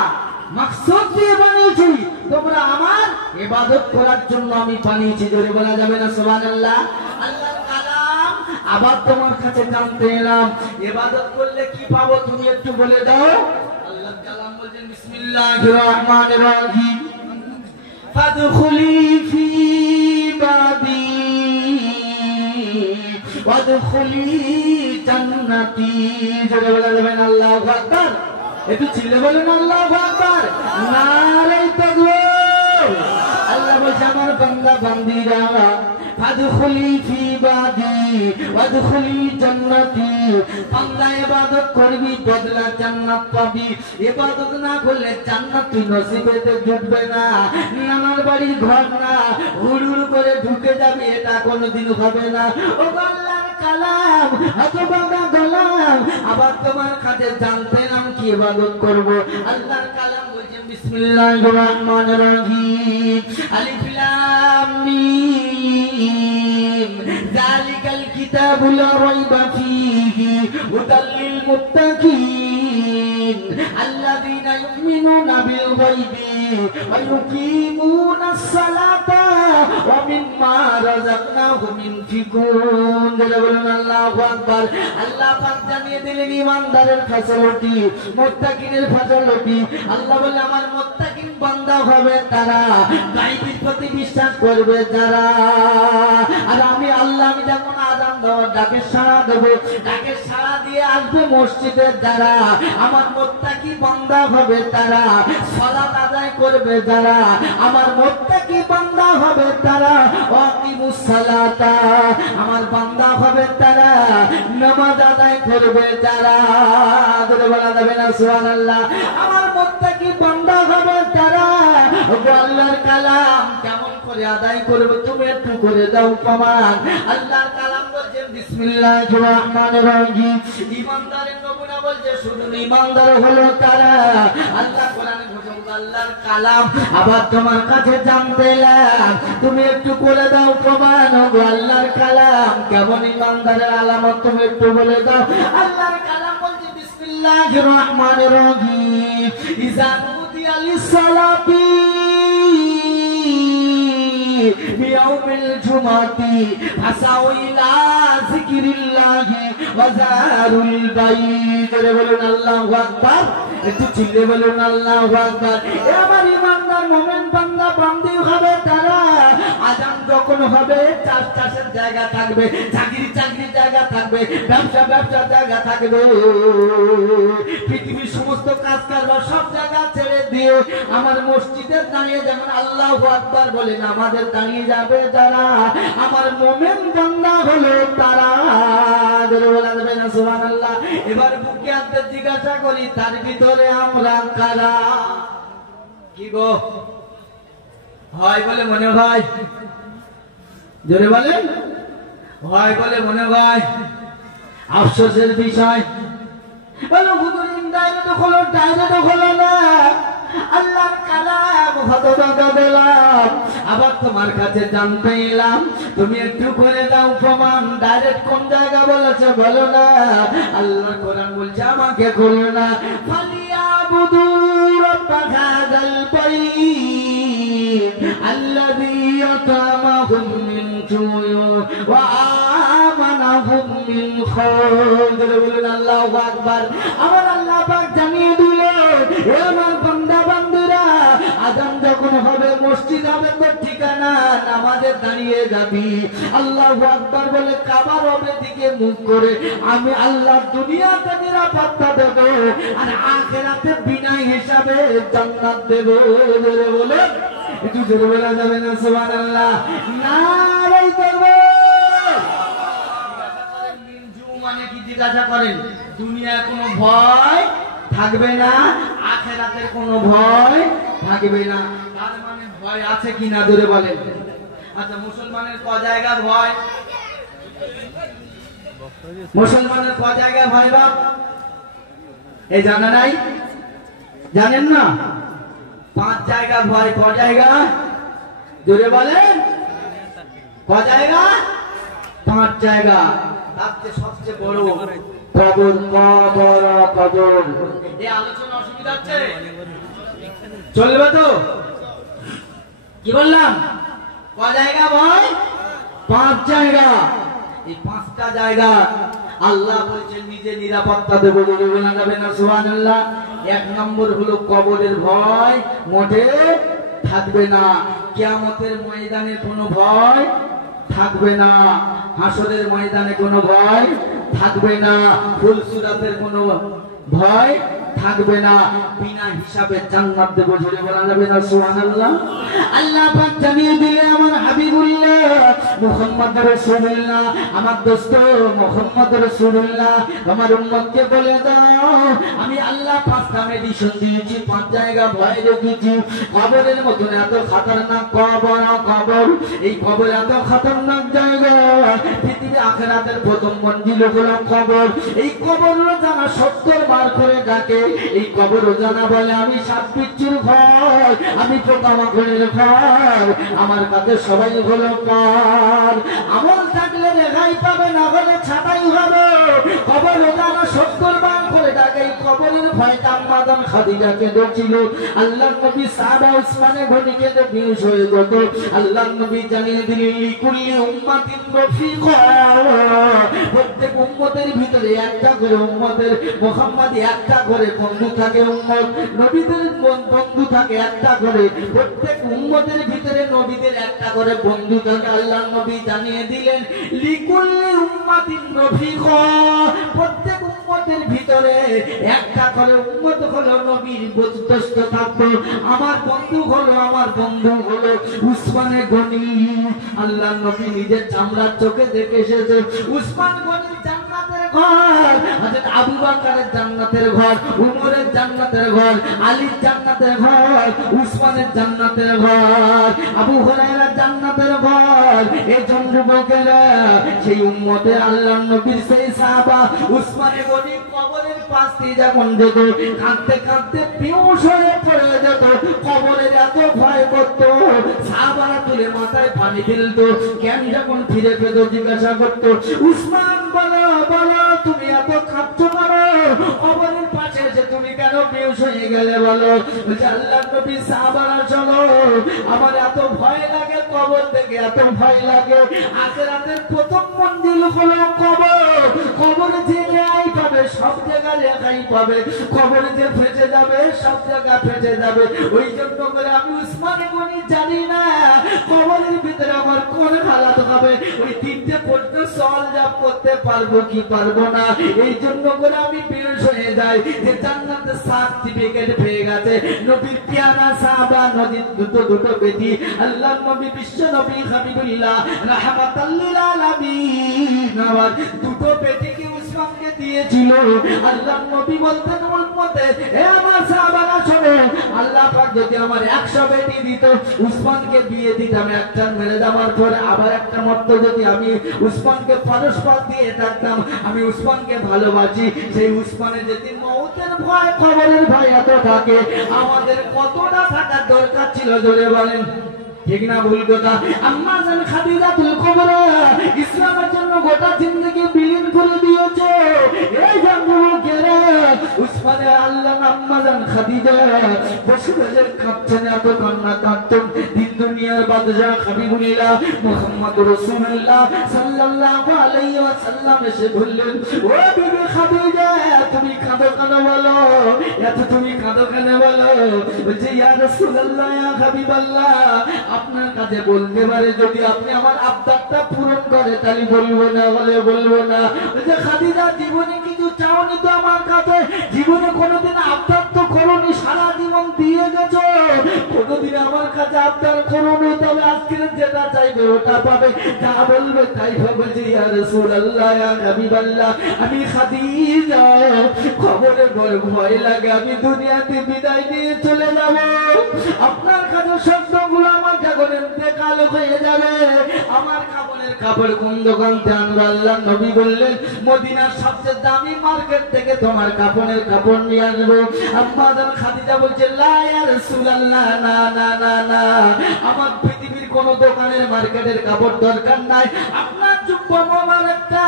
মাকসুদ দিয়ে বানিয়েছি। তোমরা আমার ইবাদত করার জন্য আমি বানিয়েছি। জোরে বলা যাবে না সুবহানাল্লাহ? আল্লাহর কালাম আবার তোমার কাছে জানতে এলাম, ইবাদত করলে কি পাবো তুমি একটু বলে দাও। আল্লাহর কালাম বলেন বিসমিল্লাহির রহমানির রহিম, ফাদখুলি ফি ইবাদি ওয়াদখুলি জান্নাতি। জোরে বলা যাবে না আল্লাহু আকবার? একটু চিল্লে বলেন আল্লাহু আকবার, নারে তাকবীর। আল্লাহ বলছে আমার বান্দা বান্দীরা, ফাদখুলি ফি ইবাদি ওয়াদখুলি জান্নাতি। বান্দা ইবাদত করবি, বদলা জান্নাত পাবি। ইবাদত না করলে জান্নাত তুই নসিবেতে জুটবে না। নানার বাড়ির ঘর না, হুড়ুড় করে ঢুকে যাবি, এটা কোনোদিন হবে না। ও আল্লাহর কালাম, হতভাগা গোলাম, আবার তোমার কাছে জানতে নাম কি ইবাদত করব। আল্লাহর কালাম বলছেন বিসমিল্লাহির রহমানির রহিম, আলিফ লাম মিম, যালিকাল কিতাবু লা রাইবা ফীহি হুদাল লিল মুত্তাকিন। আল্লাযীনা ইউমিনুনা বিল গায়বি ওয়া ইউকিমুনাস সালাতা ওয়া মিম্মা রাযাকনাহুম ইউনফিকুন। বলুন আল্লাহু আকবার। আল্লাহ পাক জানিয়ে দিলেন ঈমানদারের ফজিলতি, মুত্তাকিনের ফজিলতি। আল্লাহ বলে আমার মুত্তাকিন বান্দা হবে তারা, গায়বের প্রতি বিশ্বাস করবে যারা। আর আমি আল্লাহ, আমি যখন আযান দেওয়ার ডাকে সাড়া দেব, ডাকে সাড়া দিয়ে আসবে মসজিদে যারা, আমার মুত্তাকি বান্দা হবে তারা, সালাত আদায় করবে যারা, আমার মুত্তাকি বান্দা হবে তারা। ওয়াকিমুস সালাতা, আমার বান্দা হবে তারা, নামাজ আদায় করবে যারা। ধরে বলা যাবে না সুবহানাল্লাহ। আমার মুত্তাকি বান্দা হবে তারা। আল্লাহর কালাম কেমন করে আদায় করবে তুমি একটু করে দাও প্রমাণ। আল্লাহর কালাম বলছেন বিসমিল্লাহির রহমানির রহিম। ঈমানদারের নমুনা বলছে শুধু ঈমানদার হলো তারা। আল্লাহ কোরআনে বলছে আল্লাহর কালাম আবার তোমার কাছে জানতে এলাম, তুমি একটু করে দাও প্রমাণ। আল্লাহর কালাম কেমন ঈমানদারের আলামত তুমি একটু বলে দাও। আল্লাহর কালাম বলছে বিসমিল্লাহির রহমানির রহিম। ইযা নুদিয়া লিস-সালাতি বিয়াউমিল জুমাতি ফাসাউ ইলা যিকিরিল্লাহি ওয়া যারুল বাইত। বলুন আল্লাহু আকবার। একটু চিল্লে বলুন আল্লাহু আকবার। আমার ঈমানদার মুমিন বান্দা বান্দি হবে তারা। আযান যখন হবে চাষের জায়গা থাকবে, চাকরির জায়গা থাকবে, ব্যবসার জায়গা থাকবে, পৃথিবীর সমস্ত কাজ কারবার সব জায়গা ছেড়ে দিয়ে আমার মসজিদে দাঁড়িয়ে যেমন আল্লাহু আকবার বলে নামাজে দাঁড়িয়ে যাবে যারা, আমার মুমিন বান্দা হলো তারা। বলা যাবে না সুবহানাল্লাহ। এবার বুকে হাতে জিজ্ঞাসা করি তার ভিতরে আমরা কারা? কি গো হয় বলে মনে হয়? জোরে বলেন। হয় বলে মনে হয়? আফসোসের বিষয় বলো হুজুরিন ডাইরেক্ট হলো না। আল্লাহর কালাম হতভাগা দিলাম, আবার তোমার কাছে জানতে এলাম, তুমি একটু করে দাও প্রমাণ। ডাইরেক্ট কোন জায়গা বলেছে বলো না। আল্লাহর কোরআন বলছে আমাকে করো না। ফালিয়াবুদু রাব্বা হাযাল বাইত আল্লাযী আতামাহুম মিন জু'ইন ওয়া আমানাহুম মিন খাউফ। বলুন আল্লাহু আকবার। আমার আল্লাহ পাক জানিয়ে দিলেন হে আমার বান্দা বান্দীরা, আযান যখন হবে মসজিদ হবে তোর ঠিকানা, নামাজে দাঁড়িয়ে যাবি, আল্লাহু আকবার বলে কাবার হবে দিকে মুখ করে আমি আল্লাহ দুনিয়াতে নিরাপত্তা দেব আর আখিরাতে বিনা হিসাবে জান্নাত দেব। জোরে বলে একটু জোরে বলা যাবে না সুবহানাল্লাহ? নারে তাকবীর। মানে কি জিজ্ঞাসা করেন? দুনিয়ায় কোনো ভয় থাকবে না, আখিরাতের কোনো ভয় থাকবে না। তার মানে ভয় আছে কিনা জোরে বলেন। আচ্ছা মুসলমানের ক জায়গা ভয়? মুসলমানের ক জায়গা ভয় বাপ? এই জানা নাই? জানেন না? 5 জায়গা ভয়। ক জায়গা জোরে বলেন? ক জায়গা? 5 জায়গা। তার চেয়ে সবচেয়ে বড় কবর। কবর। এই আলোচনা অসুবিধা হচ্ছে? চলবে তো? কি বললাম? ক জায়গা ভয়? 5 জায়গা। এই 5টা জায়গা আল্লাহ বলেছেন নিজে নিরাপত্তা দেব। বলা যাবে না সুবহানাল্লাহ? 1 নম্বর হলো কবরের ভয় মোটে থাকবে না। কিয়ামতের ময়দানে কোনো ভয় থাকবে না, হাসরের ময়দানে কোনো ভয় থাকবে না, ফুলসুরাতের কোনো ভয় থাকবে না, বিনা হিসাবে জান্নাত দেব। জোরে বলা যাবে না সুবহানাল্লাহ? আল্লাহ পাক জানিয়ে দিলেন আমার হাবিবুল্লাহ মুহাম্মদ রাসূলুল্লাহ, আমার দোস্ত মুহাম্মদ রাসূলুল্লাহ, আমার উম্মতকে বলে দাও আমি আল্লাহ 5টা মেডিসিন দিয়েছি, 5 জায়গা ভয় রেখেছি। কবরের মতন এত খতরনাক কবর, এই কবর এত খতরনাক জায়গা, পৃথিবী আখিরাতের প্রথম মঞ্জিল হলো কবর। এই কবর জানা 70 বার করে ডাকে। এই কবর জানা বলে আমি সাত পিচ্ছির ভয়, আমি পোকামাকড়ের ভয়, আমার কাছে সবাই হলো কার। আমল থাকলে রেহাই পাবে, না হলে ছাটাই হবে। কবর জানা 70 বার করে ডাকে। এই কবরের ভয়টা আম্মাদান খাদিজা কেঁদেছিল, আল্লাহর নবী সাহাবা উসমানে গনি কেঁদে বেহুশ হয়ে যেত। আল্লাহর নবী জানিয়ে দিলেন লিকুল্লি উম্মাতিন রফিকা, প্রত্যেক উম্মতের ভিতরে একটা করে উম্মতের মুহাম্মাদি একটা করে বন্ধু থাকে, উম্মত নবীদের বন্ধু থাকে একটা করে, প্রত্যেক উম্মতের ভিতরে নবীদের একটা করে বন্ধু থাকে। আল্লাহর নবী জানিয়ে দিলেন লিকুল্লি উম্মাতিন রফিকা, প্রত্যেক উম্মতের ভিতরে একটা করে উম্মত হলো নবীর দোস্ত থাকতো, আমার বন্ধু হলো উসমানে গনি। আল্লাহর নবী নিজের চামড়ার চোখে দেখে এসেছে উসমান গনির জান্নাতের ঘর, হযরত আবু বকরের জান্নাতের ঘর, উমরের জান্নাতের ঘর, আলীর জান্নাতের ঘর, উসমানের জান্নাতের ঘর, আবু হুরায়রার জান্নাতের ঘর। এই যুবকেরা সেই উম্মতে আল্লাহর নবীর সেই সাহাবা উসমানে গনি কবরের পাশ দিয়ে যখন যেত কাঁদতে কাঁদতে বেহুশ হয়ে পড়ে যেত, কবরের এত ভয় করতো, সাহাবারা তুলে মাথায় পানি ফেলতো, কেন যখন ফিরে পেত জিজ্ঞাসা করতো উসমান বলো বলো তুমি এত কাঁদছো কেন, কবরের পাশে এসে তুমি কেন বেহুশ হয়ে গেলে বলো। বলছে আল্লাহর নবী সাহাবারা চলো, আমার এত ভয় লাগে কবর থেকে, এত ভয় লাগে, আখিরাতের প্রথম মঞ্জিল হলো কবর, কবরে যে রেহাই পাবে সব জায়গায় রেহাই পাবে, কবরে যে ফেটে যাবে সব জায়গা ফেটে যাবে। ওই জন্য করে আমি উসমানে গনি জানি না কবরের ভিতরে আমার কোন হালাত হবে, ওই তিনটে প্রশ্ন সওয়াল জবাব করতে পারবো কি পারবো না। এই জন্য করে আমি বেহুশ হয়ে যাই যে জান্নাতের সার্টিফিকেট পেয়ে গেছে নবীর পিয়ারা সাহাবা, নবীর দুটো বেটি, আল্লাহর নবী বিশ্ব নবী হাবিবুল্লাহ রাহমাতাল লিল আলামিন, আমার দুটো বেটিকে উসমানকে দিয়েছিল। আল্লাহর নবী বলতেন উম্মতে হে আমার সাহাবারা শোনো, আল্লাহ পাক যদি আমার 100 বেটি দিত উসমানকে বিয়ে দিতাম, একটা মেরে যাওয়ার পরে আবার একটা মত যদি আমি উসমানকে পরস্পর দিয়ে থাকতাম, আমি উসমানকে ভালোবাসি। সেই উসমানের যেদিন মওতের ভয় কবরের ভয় এত থাকে, আমাদের কতটা থাকার দরকার ছিল জোরে বলেন ঠিক না ভুল কথা। আম্মা জান খাদিজাতুল কুবরা ইসলামের জন্য গোটা জিন্দেগি বিলীন করে দিয়েছে। এই যুবকেরা উসমানে আল্লাহ আম্মা জান খাদিজা বসে বসে কাঁদছেন, এত কান্না কাঁদতেন। দিন দুনিয়ার বাদশা হাবিবুল্লাহ মুহাম্মদুর রাসূলুল্লাহ সাল্লাল্লাহু আলাইহি ওয়াসাল্লাম এসে বললেন ও বিবি খাদিজা তুমি কাঁদো কেন বলো, এত তুমি কাঁদো কেন বলো। বলছে ইয়া রাসূলুল্লাহ ইয়া হাবিবাল্লাহ আপনার কাছে বলতে পারে, যদি আপনি আমার আবদারটা পূরণ করে তাহলে বলবো না, বলে বলবো না। যে খাদিজা জীবনে কিছু চাওনি তো আমার কাছে, জীবনে কোনোদিন আবদার তো করোনি, সারা জীবন দিয়ে গেছো, কোনোদিন আমার কাছে আবদার করোনি, তবে আজকে যেটা চাইবে ওটা পাবে, যা বলবে তাই হবে। যে ইয়া রাসূলুল্লাহ ইয়া হাবিবাল্লাহ আমি খাদিজা খবরে বড় ভয় লাগে, আমি দুনিয়াতে বিদায় নিয়ে চলে যাব, আপনার কাছে শব্দগুলো আমার কালো হয়ে যাবে, আমার কাপড়ের কাপড় কোন দোকান থেকে আনবো। আল্লাহ নবী বললেন মদিনার সবচেয়ে দামি মার্কেট থেকে তোমার কাপড়ের কাপড় নিয়ে আসবো। আম্মা জান খাদিজা বলছে লা ইয়া রাসূলুল্লাহ না না না না, আমার পৃথিবীর কোন দোকানের মার্কেটের কাপড় দরকার নাই, আপনার জুব্বা মোবারকটা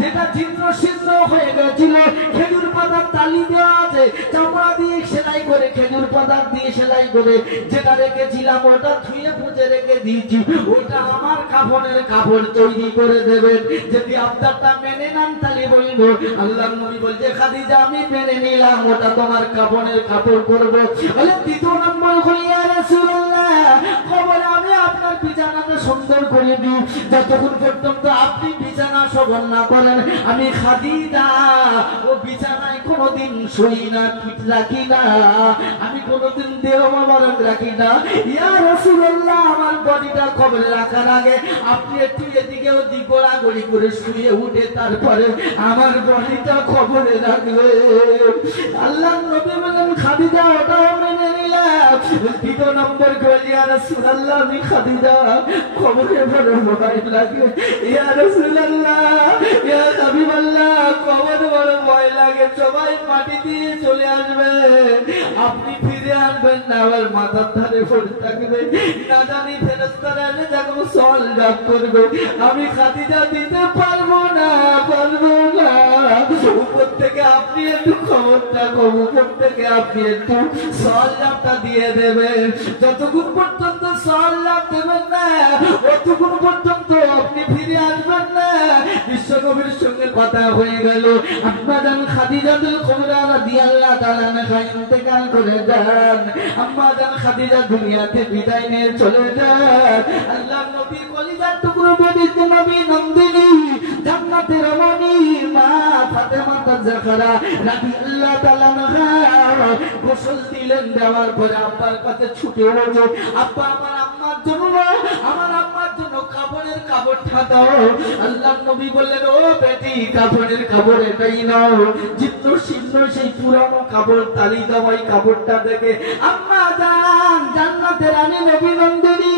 যেটা ছিন্ন ছিন্ন হয়ে গেছিল, খেজুর পাতার তালি দেওয়া আছে, চামড়া দিয়ে সেলাই করে খেজুর পাতা দিয়ে সেলাই করে যেটা রেখেছিলাম ওটা ধুয়ে পুঁজে রেখে দিয়েছি, ওটা আমার কাপড়ের কাপড় তৈরি করে দেবেন। যদি আপনারটা মেনে নেন তাহলে বলবো। আল্লাহ নবী বলছে খাদিজা আমি মেনে নিলাম, ওটা তোমার কাপড়ের কাপড় করবো। বলে দ্বিতীয় নম্বর হলো ইয়া রাসূলুল্লাহ কবরে আমি আপনার বিছানাটা সুন্দর করে দিই, যতক্ষণ পর্যন্ত আপনি বিছানা শোভন না করেন আমি খাদিজা ও বিছানায় কোনোদিন শুই না, পিঠ রাখি না, আমি কোনোদিন দেহ মোবারক রাখি না। ইয়া রাসূলুল্লাহ আমার বডিটা কবরে রাখার আগে আপনি একটু এদিকে ওদিক গোড়াগড়ি করে শুয়ে উঠে তারপরে আমার বডিটা কবরে রাখবে। আল্লাহ নবী বলেন খাদিজা ওটাও মেনে নিলাম। দ্বিতীয় নম্বর কইল ইয়া রাসূলুল্লাহ আমি খাদিজা কবরে বড় ভয় লাগে, ইয়া রাসূলুল্লাহ ইয়া হাবিবাল্লাহ কবরে বড় ভয় লাগে, সবাই মাটি দিয়ে চলে আসবে, আপনি ফিরে আনবেন না, আবার মাথার ধারে পড়ে থাকবে, না জানি ফেরেশতারা এসে যখন সওয়াল জবাব করবে আমি খাদিজা দিতে পারবো না, পারবো না। উপর থেকে আপনি একটু খবরটা কবর থেকে আপনি একটু সওয়ালটা দিয়ে দেবেন। যতক্ষণ পর্যন্ত সওয়াল দেবেন না ততক্ষণ পর্যন্ত আপনি ফিরে আসবেন না। বিশ্বনবীর সঙ্গে কথা হয়ে গেল। আম্মা জান খাদিজাতুল কুবরা রাদিয়াল্লাহু তাআলা আনহা ইন্তেকাল করে যান। আম্মা জান খাদিজা দুনিয়াতে বিদায় নিয়ে চলে যান। আল্লাহর নবীর কলিজার টুকরো বেটি নবী নন্দিনী জান্নাতের রমণী মা ফাতেমা জাহরা রাদিয়াল্লাহু তাআলা আনহা গোসল দিলেন। দেওয়ার পরে আব্বার কাছে ছুটে এলো, আব্বা আমার আম্মার জন্য কাপড়ের কাপড়টা দাও। আল্লাহর নবী বললেন, ও বেটি কাপড়ের কাপড় এটাই নাও। জিত্ত শীর্ণ সেই পুরানো কাপড় তালি দাও। ওই কাপড়টা দেখে আম্মা জান জান্নাতের রানী নবী নন্দিনী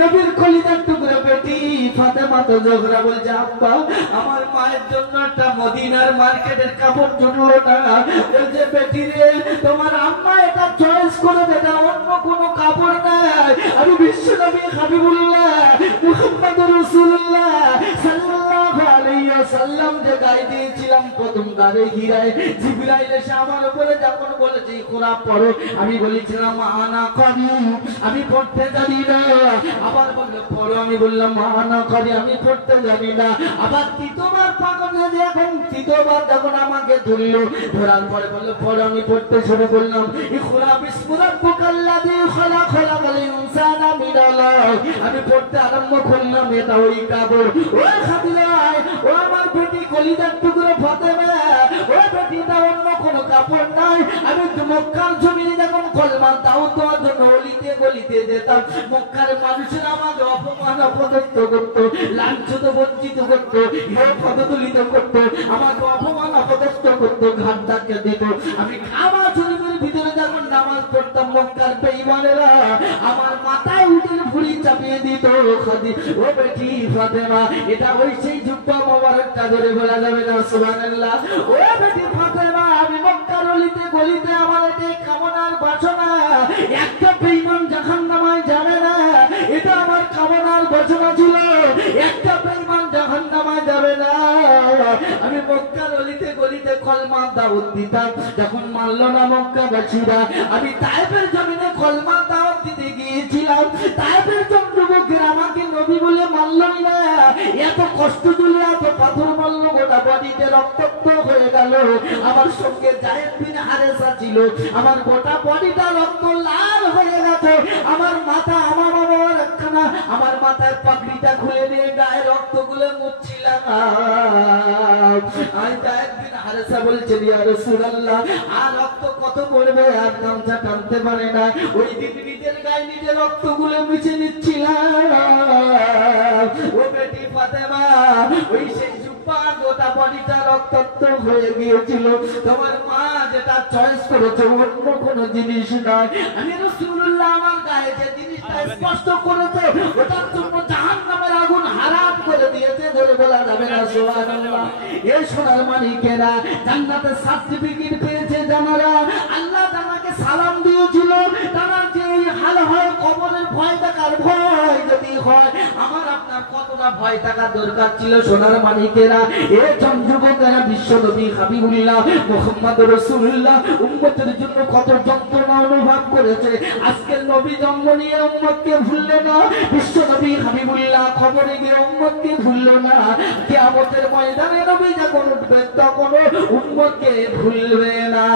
নবীর কলিজার টুকরো বেটি ফাতেমা জাহরা বলছে, আব্বা আমার মায়ের জন্য একটা মদিনার মার্কেটের কাপড় জুটলো না। বলছে, বেটি রে তোমার আম্মা এটা চয়েস করে দেয়, অন্য কোনো কাপড় নাই। আমি বিশ্বনবী হাবিবুল্লাহ মুহাম্মদুর রাসূলুল্লাহ সাল্লাল্লাহু আলাইহি ওয়াসাল্লাম যে গায়ে দিয়েছিলাম প্রথম দারে হীরায় জিবরাইল এসে আমার উপরে যখন বলেছে কোরআন পড়ো, আমি বলেছিলাম আনা করি, আমি পড়তে জানি না। আবার বললো পড়ো, আমি বললাম আনা করি, আমি পড়তে জানি না। আবার তৃতীয়বার পাগল হয়ে এখন তৃতীয়বার যখন আমাকে ধরলো, ধরার পরে বললো পড়ো, আমি পড়তে শুরু করলাম। ইকরা বিসমি রাব্বিকাল্লাযী খালাকাল ইনসানা মিন আলাক, আমি পড়তে আরম্ভ করলাম। এটা ওই কাপড়। ও খাদিজা, ও আমার বেটি কলিজার টুকরো ফাতেমা, ও বেটিটা অন্য কোনো কাপড় নাই। আমি মক্কার জমিনে যখন কলমা দাও দেওয়ার জন্য অলিতে গলিতে যেতাম, মক্কার মানুষের আমাকে অপমান অপদস্থ করতো, লাঞ্ছিত বঞ্চিত করতো, পদদলিত করতো, আমাকে অপমান অপদস্থ করতো, ঘাট ধাক্কা দিত। আমি কাবা শরীফের ভিতরে যখন নামাজ পড়তাম, মক্কার বেঈমানেরা আমার মাথায় উটের ভুঁড়ি চাপিয়ে দিত। ও বেটি ফাতেমা, এটা ওই সেই জুব্বা মোবারকটা ধরে বলা যাবে না সুবহানাল্লাহ। ও বেটি ফাতেমা, আমি মক্কার অলিতে গলিতে আমার এটাই কামনার বাসনা, একটা বেঈমান জাহান্নামায় যাবে না, এটা আমার কামনার বাসনা ছিল। একটা বেঈমান জাহান্নামায় যাবে না। আমি মক্কার অলিতে গলিতে কলমা দাওয়াত দিতাম। যখন মানল না মক্কাবাসীরা, আমি তায়েফের জমিনে কলমা দাওয়াত দিতে গিয়েছিলাম। তায়েফের যুবকেরা আমাকে নবী বলে মানলই না। এত কষ্ট দিলে, এত পাথর মারল, গোটা বডিতে রক্তাক্ত হয়ে গেল। আমার সঙ্গে জায়েদ বিন হারেসা ছিল, আমার গোটা বডিটা রক্ত লাল হয়ে গেছে। আমার মাথা আমার মাথায় পাগড়িটা খুলে দিয়ে গায়ে রক্ত গুলো মুছছিলাম। আর জায়েদ বিন হারেসা বলছেন, ইয়া রাসূলুল্লাহ, আর রক্ত কত পড়বে, আর গামছা টানতে পারে না। ওই দিন নিজের গায়ে নিজের রক্ত গুলো মুছে নিচ্ছিলাম। ও বেটি ফাতেমা, ওই সেই জুব্বা গোটা বডিটা রক্তাক্ত হয়ে গিয়েছিল। তোমার মা যেটা চয়েস করেছে অন্য কোনো জিনিস নয়। আমি রাসূলুল্লাহ আমার গায়ে যে জিনিসটা স্পষ্ট করেছে, ওটার জন্য জাহান্নামের আগুন হারাম করে দিয়েছে বলে বলা যাবে না সুবহানাল্লাহ। এই সোনার মানিকেরা জান্নাতের সার্টিফিকেট পেয়েছে জানারা। আল্লাহ তাআলাকে সালাম দিয়েছিল। তারা যে হাল হয়, কবরের ভয় থাকার ভয় যদি হয়, আমার আপনার কতটা ভয় থাকার দরকার ছিল সোনার মানিকেরা। এ যুবকেরা বিশ্বনবী হাবিবুল্লাহ মুহাম্মদুর রাসূলুল্লাহ উম্মতের জন্য কত যন্ত্রণা অনুভব করেছে। আজকের নবী জন্ম নিয়ে উম্মতকে ভুললে না, বিশ্বনবী হাবিবুল্লাহ কবরে গিয়ে উম্মতকে ভুললো না। কিয়ামতের ময়দানে নবী যখন উঠবে তখন উম্মতকে ভুলবে না।